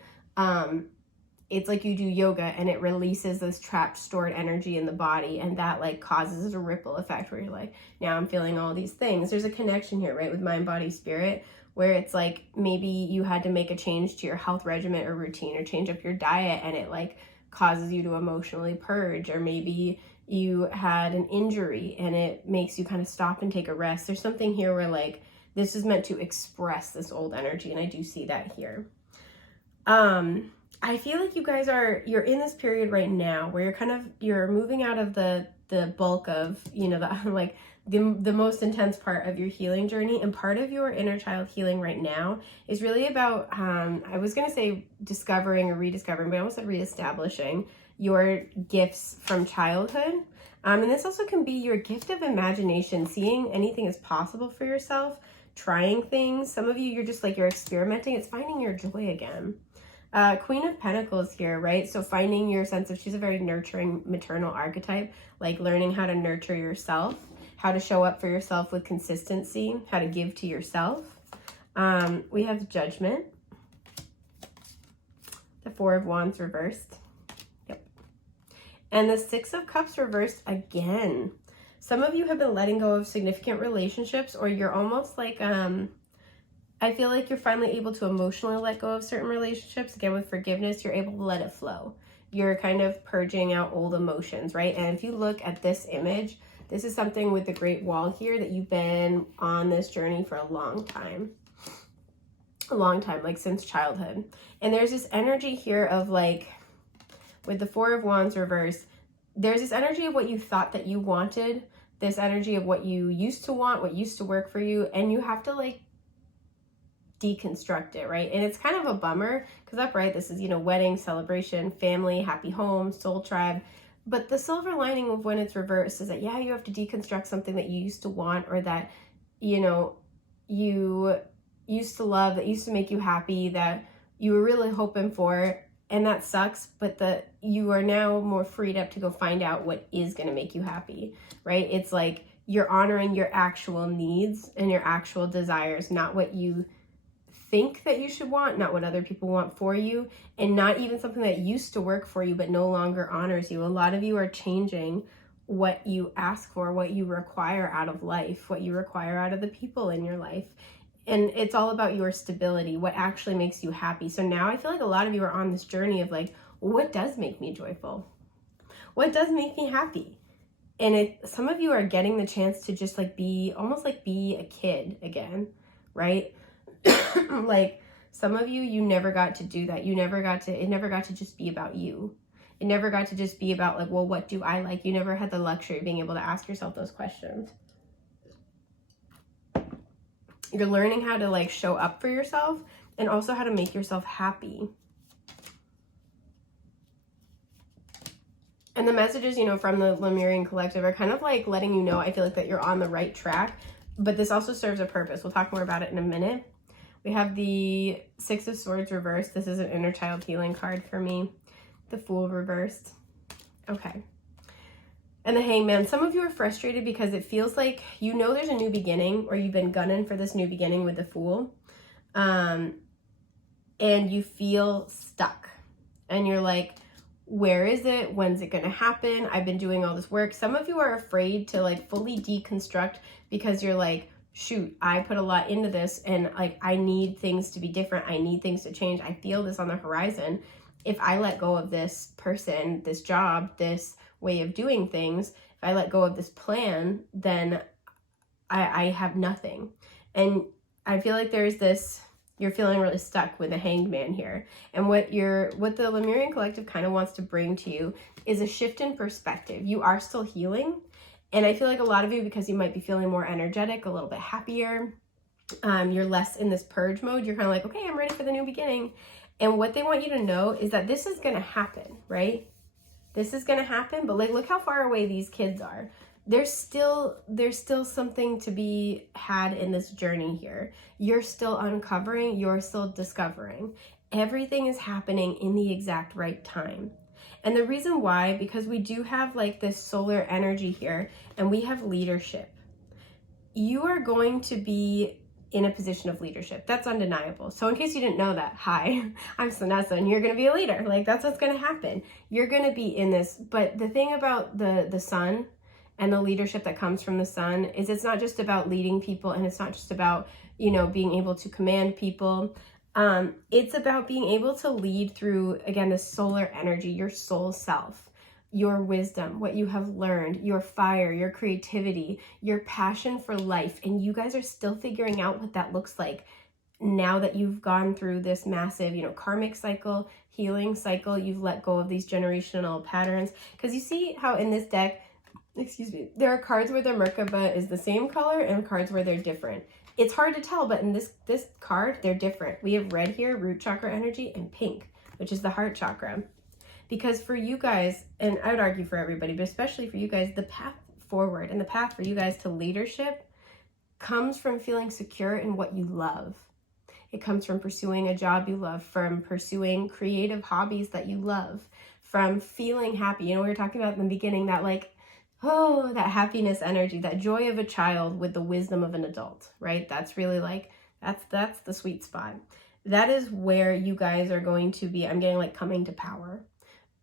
It's like you do yoga and it releases this trapped, stored energy in the body, and that like causes a ripple effect where you're like, now I'm feeling all these things. There's a connection here, right? With mind, body, spirit, where it's like maybe you had to make a change to your health regimen or routine or change up your diet, and it like causes you to emotionally purge, or maybe you had an injury and it makes you kind of stop and take a rest. There's something here where like this is meant to express this old energy, and I do see that here. I feel like you guys you're in this period right now where you're moving out of the bulk of, the most intense part of your healing journey, and part of your inner child healing right now is really about, I was going to say discovering or rediscovering, but I almost said reestablishing your gifts from childhood. And this also can be your gift of imagination, seeing anything as possible for yourself, trying things. Some of you're just like, you're experimenting. It's finding your joy again. Queen of Pentacles here, right? So finding your sense of, she's a very nurturing maternal archetype, like learning how to nurture yourself, how to show up for yourself with consistency, how to give to yourself. We have Judgment, the Four of Wands reversed. Yep. And the Six of Cups reversed again. Some of you have been letting go of significant relationships, or you're almost like, I feel like you're finally able to emotionally let go of certain relationships. Again, with forgiveness, you're able to let it flow. You're kind of purging out old emotions, right? And if you look at this image, this is something with the Great Wall here that you've been on this journey for a long time, like since childhood. And there's this energy here of like, with the Four of Wands reversed, there's this energy of what you thought that you wanted, this energy of what you used to want, what used to work for you, and you have to like deconstruct it, right? And it's kind of a bummer because upright, this is, wedding, celebration, family, happy home, soul tribe. But the silver lining of when it's reversed is that, yeah, you have to deconstruct something that you used to want, or that, you used to love, that used to make you happy, that you were really hoping for. And that sucks, but you are now more freed up to go find out what is going to make you happy, right? It's like you're honoring your actual needs and your actual desires, not what you think that you should want, not what other people want for you, and not even something that used to work for you but no longer honors you. A lot of you are changing what you ask for, what you require out of life, what you require out of the people in your life. And it's all about your stability, what actually makes you happy. So now I feel like a lot of you are on this journey of like, what does make me joyful? What does make me happy? And some of you are getting the chance to just like be a kid again, right? Like some of you never got to do that. It never got to just be about you. It never got to just be about like, well, what do I like? You never had the luxury of being able to ask yourself those questions. You're learning how to like show up for yourself, and also how to make yourself happy. And the messages, you know, from the Lemurian Collective are kind of like letting you know, I feel like, that you're on the right track, but this also serves a purpose. We'll talk more about it in a minute. We have the Six of Swords reversed. This is an inner child healing card for me. The Fool reversed. Okay. And the Hangman. Some of you are frustrated because it feels like you know there's a new beginning, or you've been gunning for this new beginning with the Fool. And you feel stuck. And you're like, where is it? When's it going to happen? I've been doing all this work. Some of you are afraid to like fully deconstruct because you're like, shoot, I put a lot into this, and like I need things to be different. I need things to change. I feel this on the horizon. If I let go of this person, this job, this way of doing things, if I let go of this plan, then I have nothing. And I feel like there's this, you're feeling really stuck with the Hangman here. And what the Lemurian Collective kind of wants to bring to you is a shift in perspective. You are still healing. And I feel like a lot of you, because you might be feeling more energetic, a little bit happier, you're less in this purge mode. You're kind of like, okay, I'm ready for the new beginning. And what they want you to know is that this is going to happen, right? This is going to happen. But like, look how far away these kids are. There's still something to be had in this journey here. You're still uncovering, you're still discovering. Everything is happening in the exact right time. And the reason why, because we do have like this solar energy here, and we have leadership. You are going to be in a position of leadership. That's undeniable. So in case you didn't know that, hi, I'm Sanessa, and you're going to be a leader. Like, that's what's going to happen. You're going to be in this. But the thing about the sun and the leadership that comes from the sun is it's not just about leading people, and it's not just about, you know, being able to command people. It's about being able to lead through, again, the solar energy, your soul self, your wisdom, what you have learned, your fire, your creativity, your passion for life. And you guys are still figuring out what that looks like now that you've gone through this massive, you know, karmic cycle, healing cycle. You've let go of these generational patterns. Because you see how in this deck, there are cards where the Merkaba is the same color and cards where they're different. It's hard to tell, but in this card, they're different. We have red here, root chakra energy, and pink, which is the heart chakra. Because for you guys, and I would argue for everybody, but especially for you guys, the path forward and the path for you guys to leadership comes from feeling secure in what you love. It comes from pursuing a job you love, from pursuing creative hobbies that you love, from feeling happy. You know, we were talking about in the beginning that like, oh, that happiness energy, that joy of a child with the wisdom of an adult, right? That's really like, that's the sweet spot. That is where you guys are going to be, I'm getting like coming to power.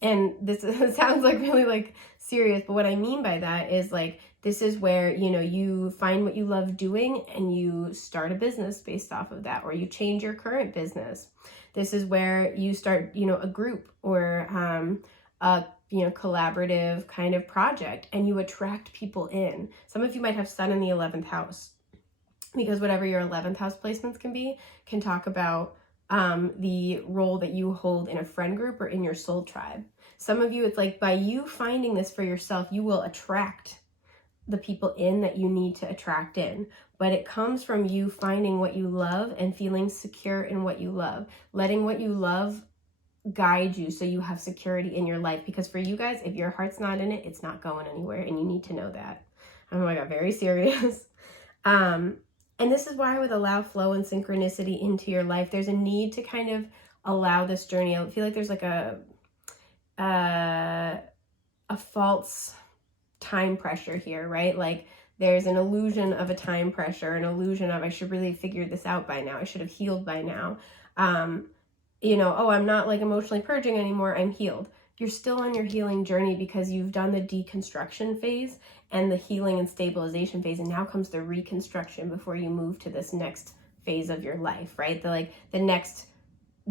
And this sounds like really like serious, but what I mean by that is like, this is where, you know, you find what you love doing and you start a business based off of that, or you change your current business. This is where you start, you know, a group or a, you know, collaborative kind of project, and you attract people in. Some of you might have Sun in the 11th house, because whatever your 11th house placements can talk about the role that you hold in a friend group or in your soul tribe. Some of you, it's like by you finding this for yourself, you will attract the people in that you need to attract in. But it comes from you finding what you love and feeling secure in what you love, letting what you love guide you so you have security in your life. Because for you guys, if your heart's not in it, it's not going anywhere, and you need to know that. Oh, I got very serious. And this is why I would allow flow and synchronicity into your life. There's a need to kind of allow this journey. I feel like there's like a false time pressure here, right? Like there's an illusion of a time pressure, an illusion of I should really figure this out by now. I should have healed by now. You know, oh, I'm not like emotionally purging anymore. I'm healed. You're still on your healing journey because you've done the deconstruction phase and the healing and stabilization phase. And now comes the reconstruction before you move to this next phase of your life, right? The next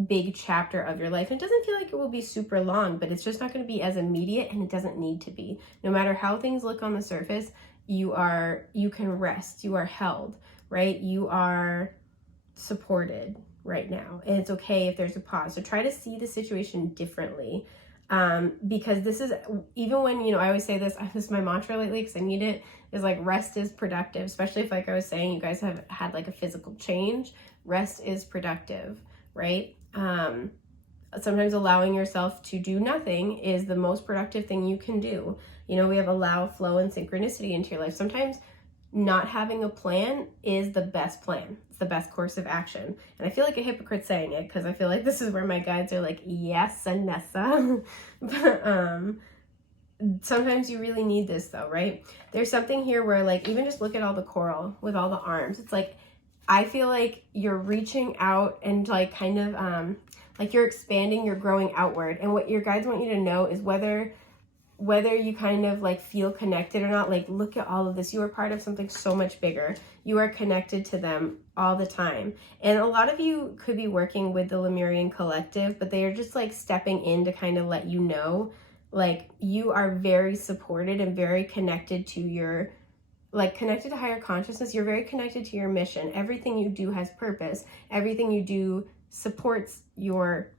big chapter of your life. And it doesn't feel like it will be super long, but it's just not going to be as immediate, and it doesn't need to be. No matter how things look on the surface, you can rest, you are held, right? You are supported right now. And it's okay if there's a pause. So try to see the situation differently. Because this is, even when, you know, I always say this is my mantra lately because I need it, is like rest is productive, especially if, like I was saying, you guys have had like a physical change. Rest is productive, right? Sometimes allowing yourself to do nothing is the most productive thing you can do. You know, we have allow, flow, and synchronicity into your life. Sometimes not having a plan is the best plan. It's the best course of action. And I feel like a hypocrite saying it, because I feel like this is where my guides are like, yes, Anessa. But sometimes you really need this though, right? There's something here where, like, even just look at all the coral with all the arms. It's like, I feel like you're reaching out and like kind of like you're expanding, you're growing outward. And what your guides want you to know is whether you kind of like feel connected or not, like, look at all of this. You are part of something so much bigger. You are connected to them all the time. And a lot of you could be working with the Lemurian collective, but they are just like stepping in to kind of let you know, like, you are very supported and very connected to your, like, connected to higher consciousness. You're very connected to your mission. Everything you do has purpose. Everything you do supports your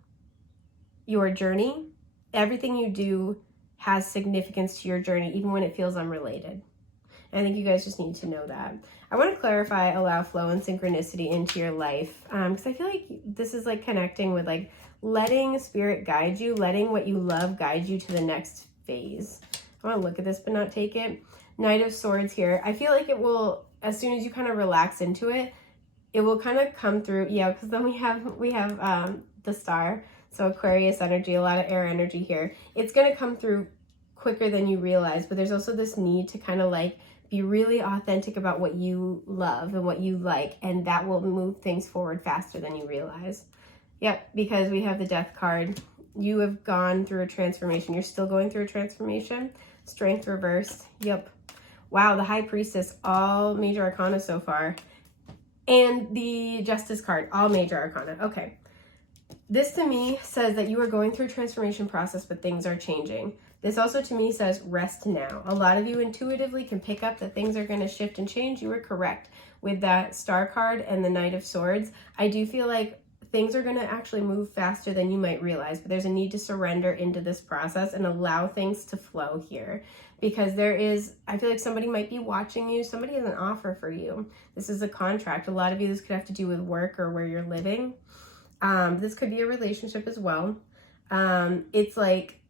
journey. Everything you do has significance to your journey, even when it feels unrelated. And I think you guys just need to know that. I want to clarify allow, flow, and synchronicity into your life, because I feel like this is like connecting with like letting spirit guide you, letting what you love guide you to the next phase. I want to look at this but not take it. Knight of Swords here. I feel like it will, as soon as you kind of relax into it, it will kind of come through. Yeah, because then we have the star. So Aquarius energy, a lot of air energy here. It's going to come through quicker than you realize, but there's also this need to kind of like be really authentic about what you love and what you like, and that will move things forward faster than you realize. Yep, because we have the Death card. You have gone through a transformation. You're still going through a transformation. Strength reversed. Yep. Wow, the High Priestess, all major arcana so far. And the Justice card, all major arcana. Okay. This to me says that you are going through a transformation process, but things are changing. This also to me says rest now. A lot of you intuitively can pick up that things are going to shift and change. You are correct with that Star card and the Knight of Swords. I do feel like things are going to actually move faster than you might realize, but there's a need to surrender into this process and allow things to flow here, because there is, I feel like somebody might be watching you. Somebody has an offer for you. This is a contract. A lot of you, this could have to do with work or where you're living. This could be a relationship as well. It's like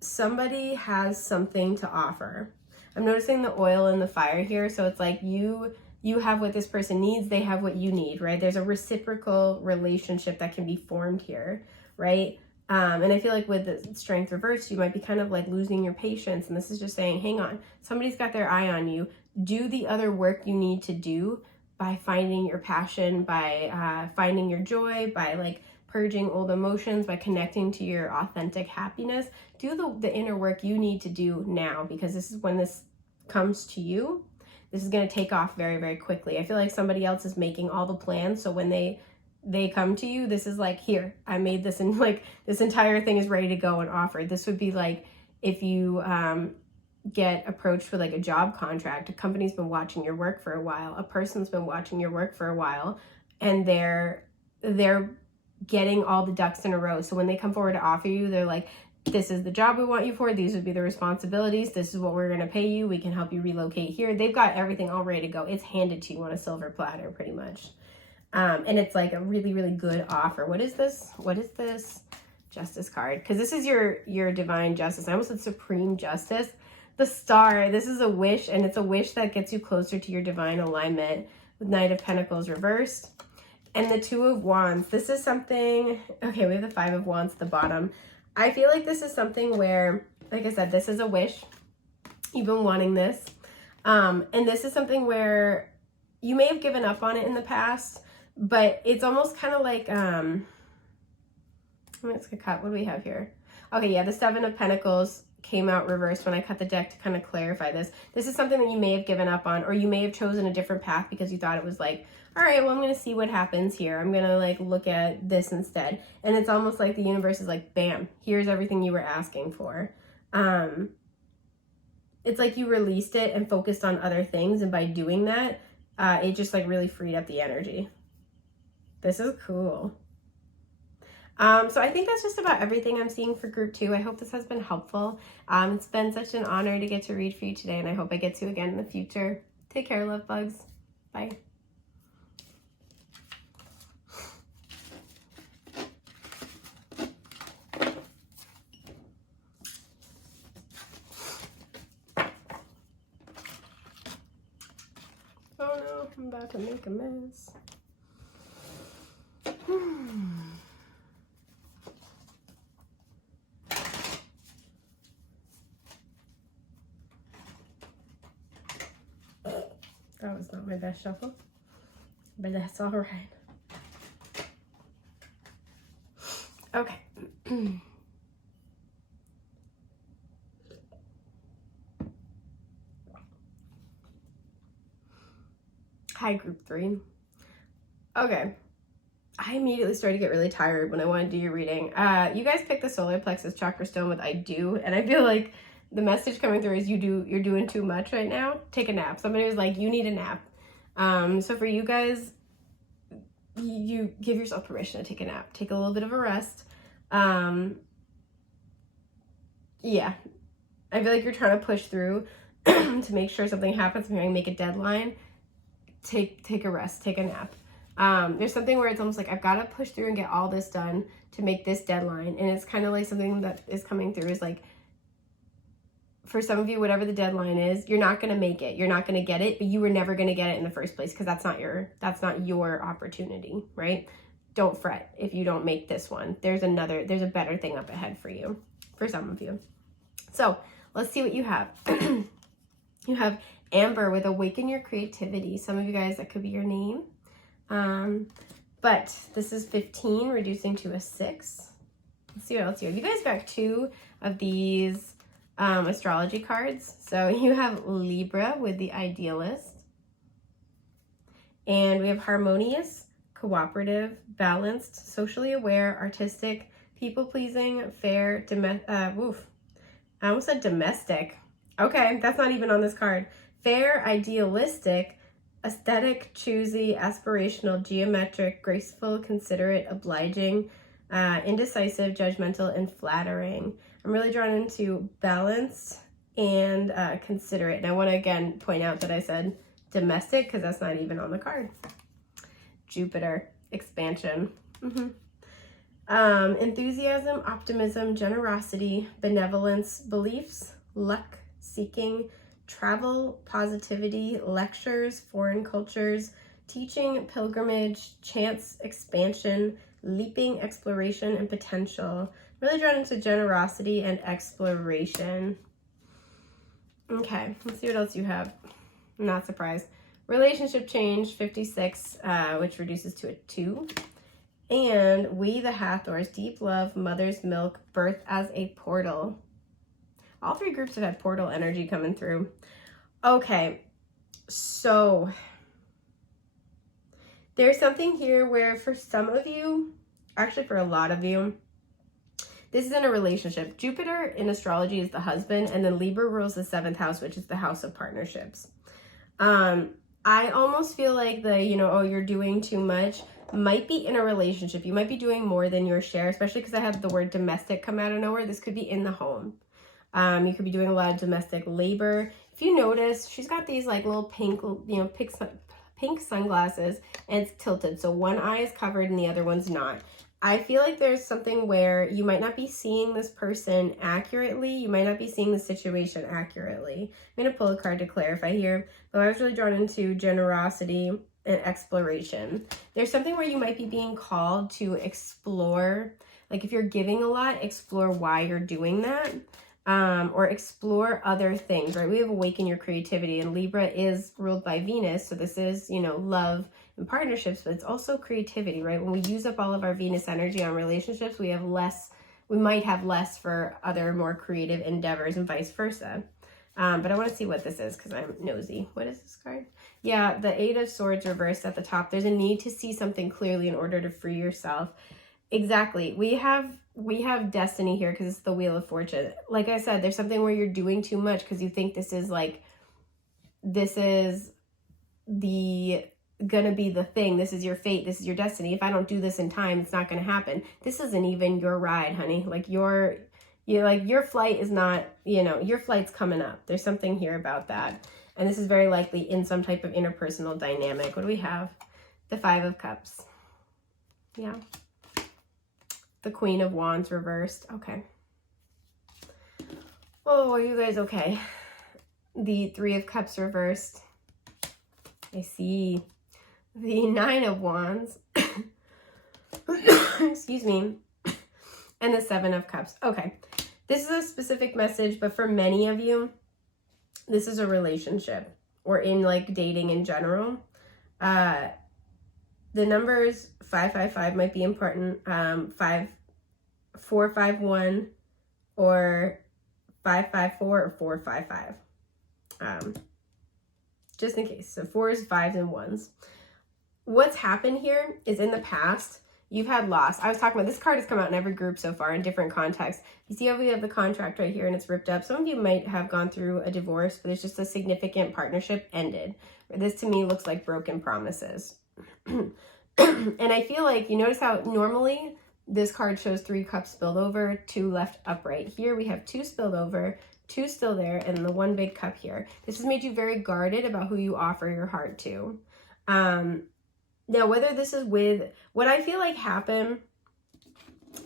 somebody has something to offer. I'm noticing the oil and the fire here. So it's like you have what this person needs, they have what you need, right? There's a reciprocal relationship that can be formed here, right? And I feel like with the Strength reversed, you might be kind of like losing your patience. And this is just saying, hang on, somebody's got their eye on you. Do the other work you need to do by finding your passion, by finding your joy, by like purging old emotions, by connecting to your authentic happiness. Do the inner work you need to do now, because this is when this comes to you. This is going to take off very, very quickly. I feel like somebody else is making all the plans. So when they come to you, this is like, here, I made this, and like this entire thing is ready to go and offered. This would be like if you get approached with like a job contract. A company's been watching your work for a while. A person's been watching your work for a while, and they're getting all the ducks in a row. So when they come forward to offer you, they're like, this is the job we want you for. These would be the responsibilities. This is what we're going to pay you. We can help you relocate here. They've got everything all ready to go. It's handed to you on a silver platter pretty much. And it's like a really, really good offer. What is this? What is this? Justice card. Because this is your divine justice. I almost said supreme justice. The star, this is a wish, and it's a wish that gets you closer to your divine alignment, with Knight of Pentacles reversed. And the Two of Wands. This is something, okay, we have the Five of Wands at the bottom. I feel like this is something where, like I said, this is a wish. You've been wanting this. And this is something where you may have given up on it in the past, but it's almost kind of like, I'm just gonna cut, what do we have here? Okay, yeah, the Seven of Pentacles came out reversed when I cut the deck to kind of clarify this. This is something that you may have given up on, or you may have chosen a different path because you thought it was like, all right, well, I'm going to see what happens here. I'm going to like look at this instead. And it's almost like the universe is like, bam, here's everything you were asking for. It's like you released it and focused on other things. And by doing that, it just like really freed up the energy. This is cool. So I think that's just about everything I'm seeing for group 2. I hope this has been helpful. It's been such an honor to get to read for you today, and I hope I get to again in the future. Take care, love bugs. Bye. I'm about to make a mess. That was not my best shuffle, but that's all right. Okay. Hi, group 3. Okay. I immediately started to get really tired when I wanted to do your reading. You guys picked the solar plexus chakra stone with I do, and I feel like the message coming through is you're doing too much right now. Take a nap. Somebody was like, you need a nap. So for you guys, you give yourself permission to take a nap. Take a little bit of a rest. Yeah. I feel like you're trying to push through to make sure something happens. If you're going to make a deadline, take a rest. Take a nap. There's something where it's almost like I've got to push through and get all this done to make this deadline. And it's kind of like something that is coming through is like, for some of you, whatever the deadline is, you're not going to make it. You're not going to get it, but you were never going to get it in the first place because that's not your opportunity, right? Don't fret if you don't make this one. There's a better thing up ahead for you, for some of you. So let's see what you have. You have Amber with Awaken Your Creativity. Some of you guys, that could be your name. But this is 15, reducing to a 6. Let's see what else you have. You guys got 2 of these astrology cards. So you have Libra with the Idealist. And we have Harmonious, Cooperative, Balanced, Socially Aware, Artistic, People-Pleasing, Fair, I almost said Domestic. Okay, that's not even on this card. Fair, Idealistic, Aesthetic, Choosy, Aspirational, Geometric, Graceful, Considerate, Obliging, Indecisive, Judgmental, and Flattering. I'm really drawn into Balanced and Considerate. And I want to again point out that I said Domestic because that's not even on the card. Jupiter, Expansion. Enthusiasm, Optimism, Generosity, Benevolence, Beliefs, Luck, Seeking, Travel, Positivity, Lectures, Foreign Cultures, Teaching, Pilgrimage, Chance, Expansion, Leaping, Exploration, and Potential. Really drawn into Generosity and Exploration. Okay, let's see what else you have. I'm not surprised. Relationship Change, 56, which reduces to a 2. And We the Hathors, Deep Love, Mother's Milk, Birth as a Portal. All 3 groups have had portal energy coming through. Okay, so there's something here where for some of you, actually for a lot of you, this is in a relationship. Jupiter in astrology is the husband, and then Libra rules the 7th house, which is the house of partnerships. I almost feel like you're doing too much might be in a relationship. You might be doing more than your share, especially because I had the word domestic come out of nowhere. This could be in the home. You could be doing a lot of domestic labor. If you notice, she's got these like little pink sunglasses, and it's tilted. So one eye is covered and the other one's not. I feel like there's something where you might not be seeing this person accurately. You might not be seeing the situation accurately. I'm going to pull a card to clarify here. But I was really drawn into generosity and exploration. There's something where you might be being called to explore. Like if you're giving a lot, explore why you're doing that. Or explore other things, right? We have Awaken Your Creativity, and Libra is ruled by Venus. So this is, love and partnerships, but it's also creativity, right? When we use up all of our Venus energy on relationships, we might have less for other more creative endeavors and vice versa. But I want to see what this is because I'm nosy. What is this card? Yeah, the 8 of Swords reversed at the top. There's a need to see something clearly in order to free yourself. Exactly. We have destiny here because it's the Wheel of Fortune. Like I said, there's something where you're doing too much because you think this is gonna be the thing. This is your fate. This is your destiny. If I don't do this in time, it's not gonna happen. This isn't even your ride, honey. Like your flight is not, your flight's coming up. There's something here about that. And this is very likely in some type of interpersonal dynamic. What do we have? The 5 of Cups. Yeah. The Queen of Wands reversed. Okay. Oh, are you guys okay? The 3 of Cups reversed. I see the Nine of Wands, excuse me, and the Seven of Cups. Okay, this is a specific message, but for many of you, this is a relationship or in like dating in general. The numbers 555 might be important. 451 or 554 or 455. Just in case. So 4s, 5s, and 1s. What's happened here is in the past, you've had loss. I was talking about, this card has come out in every group so far in different contexts. You see how we have the contract right here and it's ripped up. Some of you might have gone through a divorce, but it's just a significant partnership ended. This to me looks like broken promises. And I feel like, you notice how normally this card shows 3 cups spilled over, 2 left upright. Here we have 2 spilled over, 2 still there, and the 1 big cup here. This has made you very guarded about who you offer your heart to. Now, whether this is with, what I feel like happened,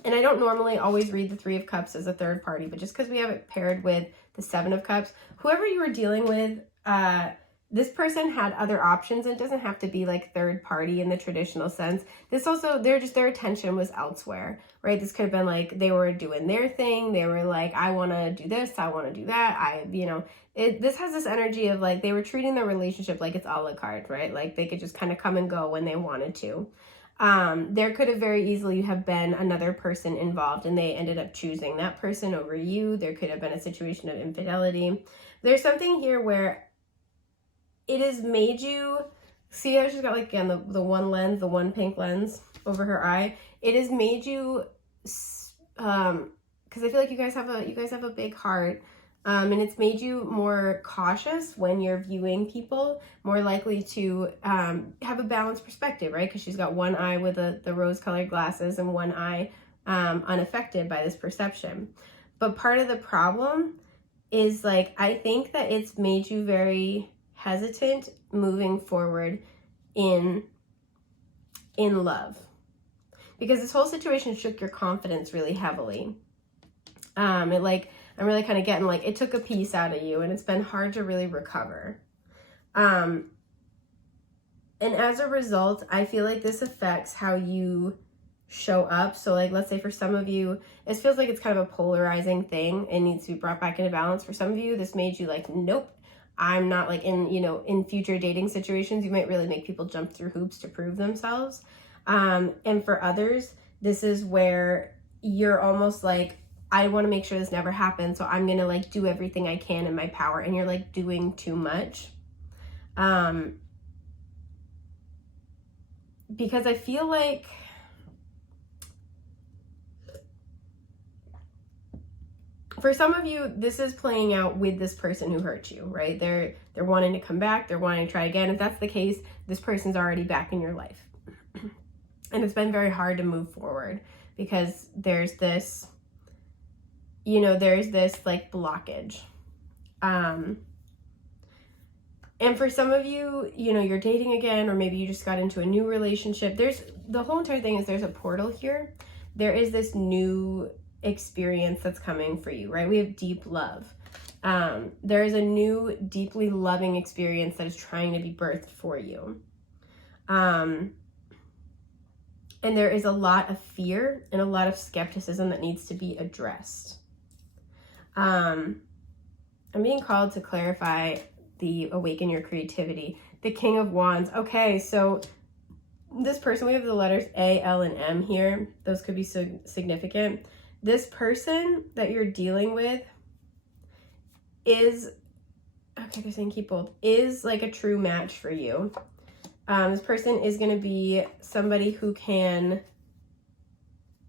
and I don't normally always read the 3 of Cups as a third party, but just because we have it paired with the 7 of Cups, whoever you were dealing with, this person had other options. It doesn't have to be like third party in the traditional sense. This also, their attention was elsewhere, right? This could have been like they were doing their thing. They were like, I want to do this. I want to do that. This has this energy of like they were treating the relationship like it's a la carte, right? Like they could just kind of come and go when they wanted to. There could have very easily have been another person involved and they ended up choosing that person over you. There could have been a situation of infidelity. There's something here where it has made you, see how she's got like, again, the one lens, the one pink lens over her eye. It has made you, because I feel like you guys have a big heart, and it's made you more cautious when you're viewing people, more likely to have a balanced perspective, right? Because she's got one eye with the rose-colored glasses and one eye unaffected by this perception. But part of the problem is like, I think that it's made you very hesitant moving forward in love, because this whole situation shook your confidence really heavily. I'm really kind of getting like it took a piece out of you and it's been hard to really recover. And as a result, I feel like this affects how you show up. So like, let's say for some of you, it feels like it's kind of a polarizing thing and needs to be brought back into balance. For some of you, this made you like, nope, I'm not like in future dating situations, you might really make people jump through hoops to prove themselves. And for others, this is where you're almost like, I want to make sure this never happens. So I'm going to like do everything I can in my power. And you're like doing too much. Because I feel like for some of you, this is playing out with this person who hurt you, right? They're wanting to come back. They're wanting to try again. If that's the case, this person's already back in your life. And it's been very hard to move forward because there's this, like blockage. And for some of you, you're dating again, or maybe you just got into a new relationship. The whole entire thing is there's a portal here. There is this new experience that's coming for you, right? We have deep love. There is a new, deeply loving experience that is trying to be birthed for you. And there is a lot of fear and a lot of skepticism that needs to be addressed. I'm being called to clarify the awaken your creativity. The King of Wands. Okay, so this person, we have the letters A, L, and M here. Those could be significant. This person that you're dealing with is, okay, they're saying keep both, is like a true match for you. This person is going to be somebody who can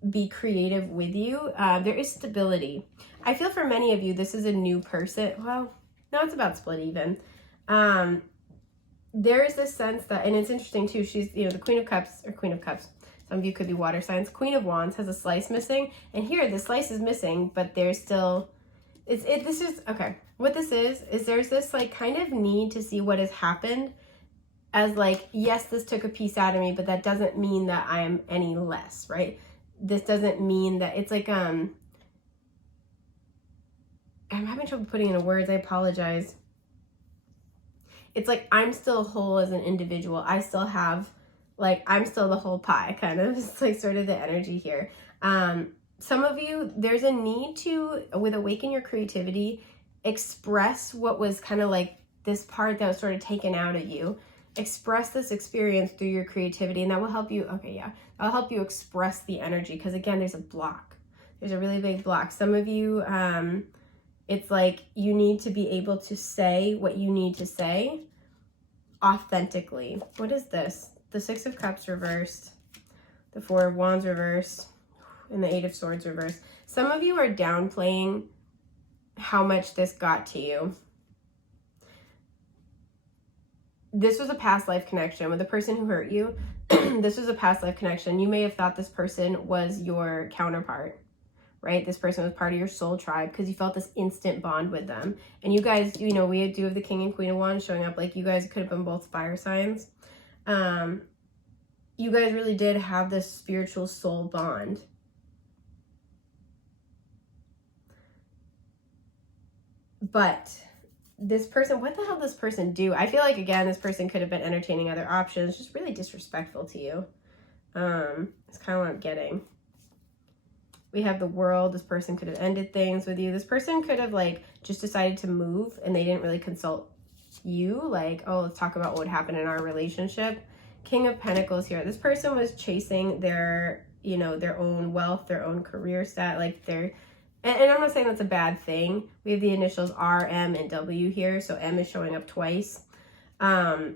be creative with you. There is stability. I feel for many of you, this is a new person. Well, no, it's about split even. There is this sense that, and it's interesting too, she's, the Queen of Cups. Some of you could be water signs. Queen of Wands has a slice missing. And here, the slice is missing, but there's still, this is, okay. What this is there's this like kind of need to see what has happened as like, yes, this took a piece out of me, but that doesn't mean that I am any less, right? This doesn't mean that it's like, I'm having trouble putting into words. I apologize. it's like, I'm still whole as an individual. I still have, like, I'm still the whole pie, kind of. It's like sort of the energy here. Some of you, there's a need to, with Awaken Your Creativity, express what was kind of like this part that was sort of taken out of you. Express this experience through your creativity, and that will help you, okay, yeah, that'll help you express the energy, because again, there's a block. There's a really big block. Some of you, it's like you need to be able to say what you need to say authentically. What is this? The Six of Cups reversed, the Four of Wands reversed, and the Eight of Swords reversed. Some of you are downplaying how much this got to you. This was a past life connection with the person who hurt you. This was a past life connection. You may have thought this person was your counterpart, right? This person was part of your soul tribe because you felt this instant bond with them. And you guys, you know, we do have the King and Queen of Wands showing up. Like, you guys could have been both fire signs. You guys really did have this spiritual soul bond. But this person, what the hell does this person do? I feel like, again, this person could have been entertaining other options, just really disrespectful to you. It's kind of what I'm getting. We have the World. This person could have ended things with you. This person could have, like, just decided to move, and they didn't really consult you. Like, oh, let's talk about what would happen in our relationship. King of Pentacles here. This person was chasing their, you know, their own wealth, their own career stat, like their... And I'm not saying that's a bad thing. We have the initials R, M, and W here. So M is showing up twice. But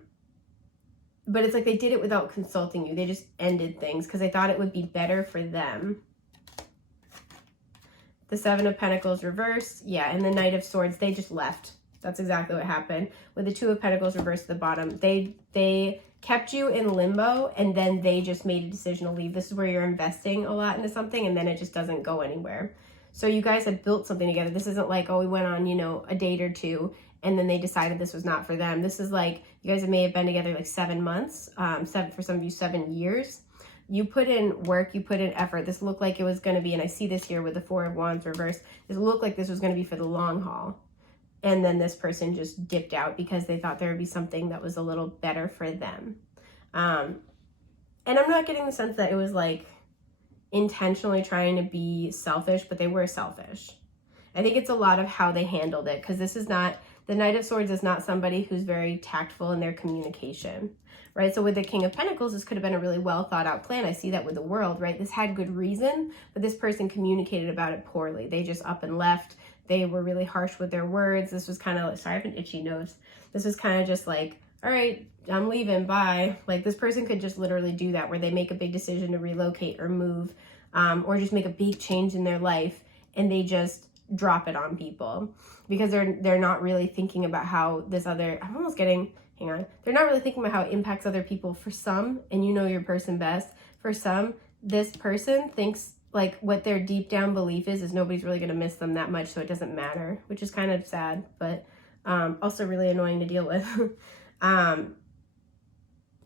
it's like they did it without consulting you. They just ended things because they thought it would be better for them. The Seven of Pentacles reversed. Yeah, and the Knight of Swords, they just left. That's exactly what happened. With the Two of Pentacles reversed at the bottom, they kept you in limbo, and then they just made a decision to leave. This is where you're investing a lot into something, and then it just doesn't go anywhere. So you guys have built something together. This isn't like, oh, we went on, you know, a date or two, and then they decided this was not for them. This is like, you guys may have been together like 7 months, for some of you, 7 years. You put in work, you put in effort. This looked like it was going to be, and I see this here with the Four of Wands reversed. This looked like this was going to be for the long haul. And then this person just dipped out because they thought there would be something that was a little better for them. And I'm not getting the sense that it was like intentionally trying to be selfish, but they were selfish. I think it's a lot of how they handled it, because this is not, the Knight of Swords is not somebody who's very tactful in their communication, right? So with the King of Pentacles, this could have been a really well thought out plan. I see that with the World, right? This had good reason, but this person communicated about it poorly. They just up and left. They were really harsh with their words. This was kind of like, sorry, I have an itchy nose. This was kind of just like, all right, I'm leaving, bye. Like, this person could just literally do that, where they make a big decision to relocate or move, or just make a big change in their life, and they just drop it on people because they're not really thinking about how this other, I'm almost getting, hang on, they're not really thinking about how it impacts other people. For some, and you know your person best, for some, this person thinks like what their deep down belief is nobody's really going to miss them that much, so it doesn't matter, which is kind of sad, but also really annoying to deal with.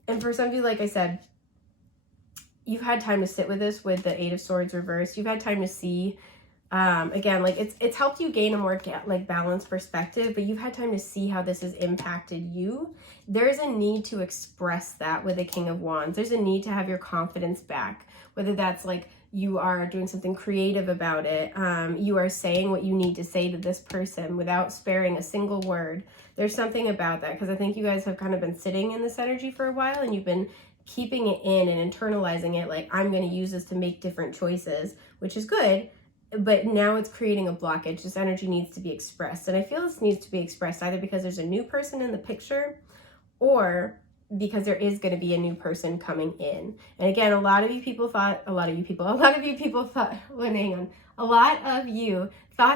And for some of you, like I said, you've had time to sit with this with the Eight of Swords reversed. You've had time to see, again, like it's helped you gain a more like balanced perspective, but you've had time to see how this has impacted you. There's a need to express that with the King of Wands. There's a need to have your confidence back, whether that's like you are doing something creative about it. You are saying what you need to say to this person without sparing a single word. There's something about that, because I think you guys have kind of been sitting in this energy for a while, and you've been keeping it in and internalizing it, like, I'm going to use this to make different choices, which is good, but now it's creating a blockage. This energy needs to be expressed, and I feel this needs to be expressed either because there's a new person in the picture, or because there is going to be a new person coming in. And again, a lot of you people thought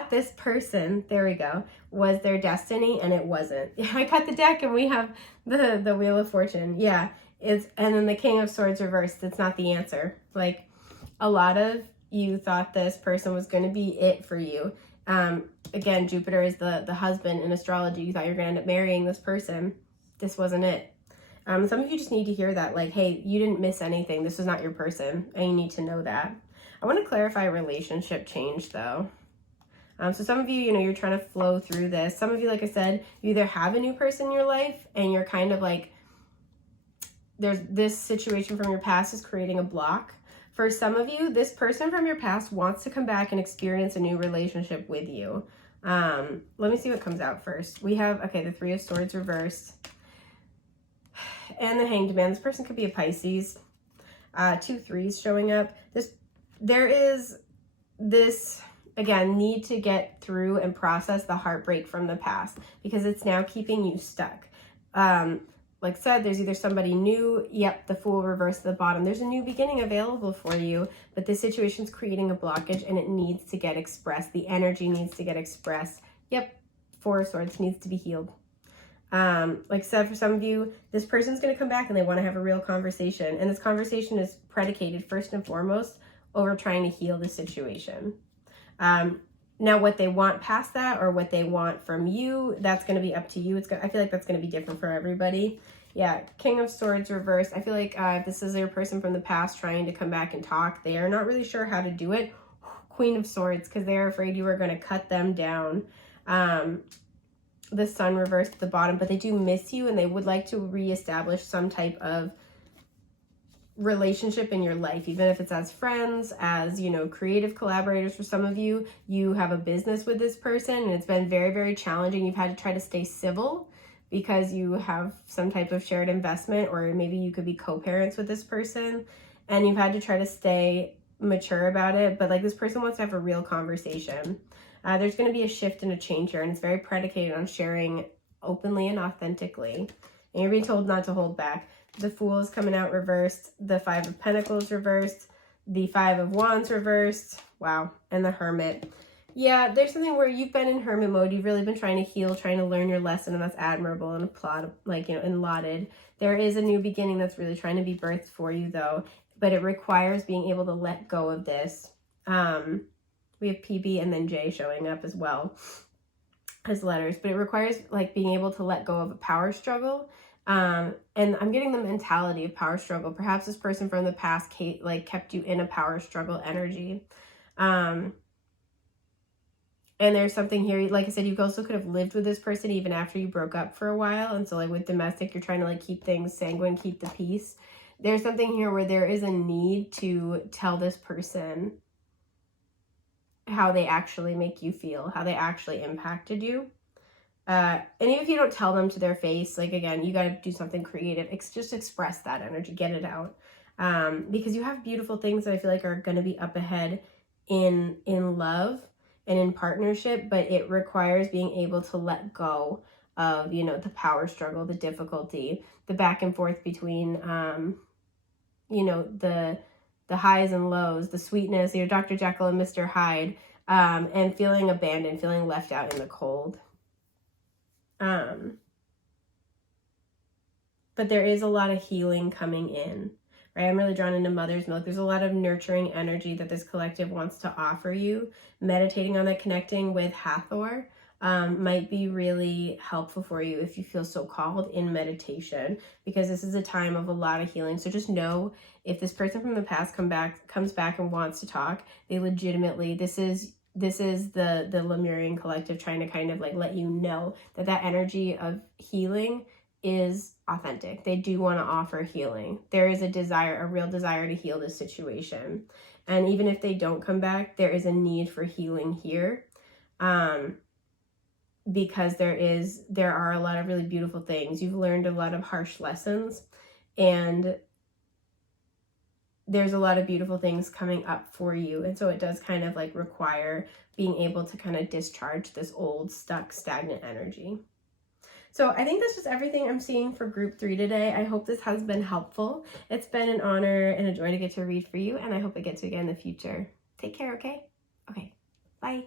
this person, there we go, was their destiny, and it wasn't. I cut the deck and we have the Wheel of Fortune. Yeah, and then the King of Swords reversed. That's not the answer. Like, a lot of you thought this person was going to be it for you. Again, Jupiter is the husband in astrology. You thought you were going to end up marrying this person. This wasn't it. Some of you just need to hear that, like, hey, you didn't miss anything. This was not your person, and you need to know that. I want to clarify relationship change, though. So some of you, you know, you're trying to flow through this. Some of you, like I said, you either have a new person in your life and you're kind of like, there's this situation from your past is creating a block. For some of you, this person from your past wants to come back and experience a new relationship with you. Let me see what comes out first. We have, okay, the Three of Swords reversed and the Hanged Man. This person could be a Pisces. 2 3s showing up. There is this, again, need to get through and process the heartbreak from the past because it's now keeping you stuck. Like I said, there's either somebody new, yep, the Fool reversed at the bottom. There's a new beginning available for you, but this situation's creating a blockage and it needs to get expressed. The energy needs to get expressed. Yep, Four of Swords needs to be healed. Like I said, for some of you, this person's going to come back and they want to have a real conversation. And this conversation is predicated first and foremost over trying to heal the situation. Now, what they want past that or what they want from you, that's going to be up to you. I feel like that's going to be different for everybody. Yeah, King of Swords reversed. I feel like if this is your person from the past trying to come back and talk, they are not really sure how to do it. Queen of Swords, because they're afraid you are going to cut them down. The Sun reversed at the bottom, but they do miss you and they would like to reestablish some type of relationship in your life, even if it's as friends, as, you know, creative collaborators. For some of you, you have a business with this person and it's been very, very challenging. You've had to try to stay civil because you have some type of shared investment, or maybe you could be co-parents with this person and you've had to try to stay mature about it. But like, this person wants to have a real conversation. There's going to be a shift and a change here, and it's very predicated on sharing openly and authentically. And you're being told not to hold back. The Fool is coming out reversed. The Five of Pentacles reversed. The Five of Wands reversed. Wow. And the Hermit. Yeah, there's something where you've been in hermit mode. You've really been trying to heal, trying to learn your lesson, and that's admirable and applaud, like, you know, and lauded. There is a new beginning that's really trying to be birthed for you, though, but it requires being able to let go of this. We have PB and then J showing up as well as letters, but it requires like being able to let go of a power struggle. And I'm getting the mentality of power struggle. Perhaps this person from the past kept you in a power struggle energy. And there's something here, like I said, you also could have lived with this person even after you broke up for a while. And so like with domestic, you're trying to like keep things sanguine, keep the peace. There's something here where there is a need to tell this person how they actually make you feel, how they actually impacted you. And even if you don't tell them to their face, like, again, you got to do something creative. Just express that energy, get it out. Because you have beautiful things that I feel like are going to be up ahead in love and in partnership, but it requires being able to let go of, you know, the power struggle, the difficulty, the back and forth between, you know, the highs and lows, the sweetness, you know, Dr. Jekyll and Mr. Hyde, and feeling abandoned, feeling left out in the cold. But there is a lot of healing coming in, right? I'm really drawn into mother's milk. There's a lot of nurturing energy that this collective wants to offer you. Meditating on that, connecting with Hathor, might be really helpful for you if you feel so called in meditation, because this is a time of a lot of healing. So just know, if this person from the past comes back and wants to talk, they legitimately, this is the Lemurian collective trying to kind of like let you know that that energy of healing is authentic. They do want to offer healing. There is a real desire to heal this situation. And even if they don't come back, there is a need for healing here. Because there are a lot of really beautiful things. You've learned a lot of harsh lessons, and there's a lot of beautiful things coming up for you. And so it does kind of like require being able to kind of discharge this old, stuck, stagnant energy. So I think that's just everything I'm seeing for group 3 today. I hope this has been helpful. It's been an honor and a joy to get to read for you, and I hope I get to again in the future. Take care, okay? Okay, bye.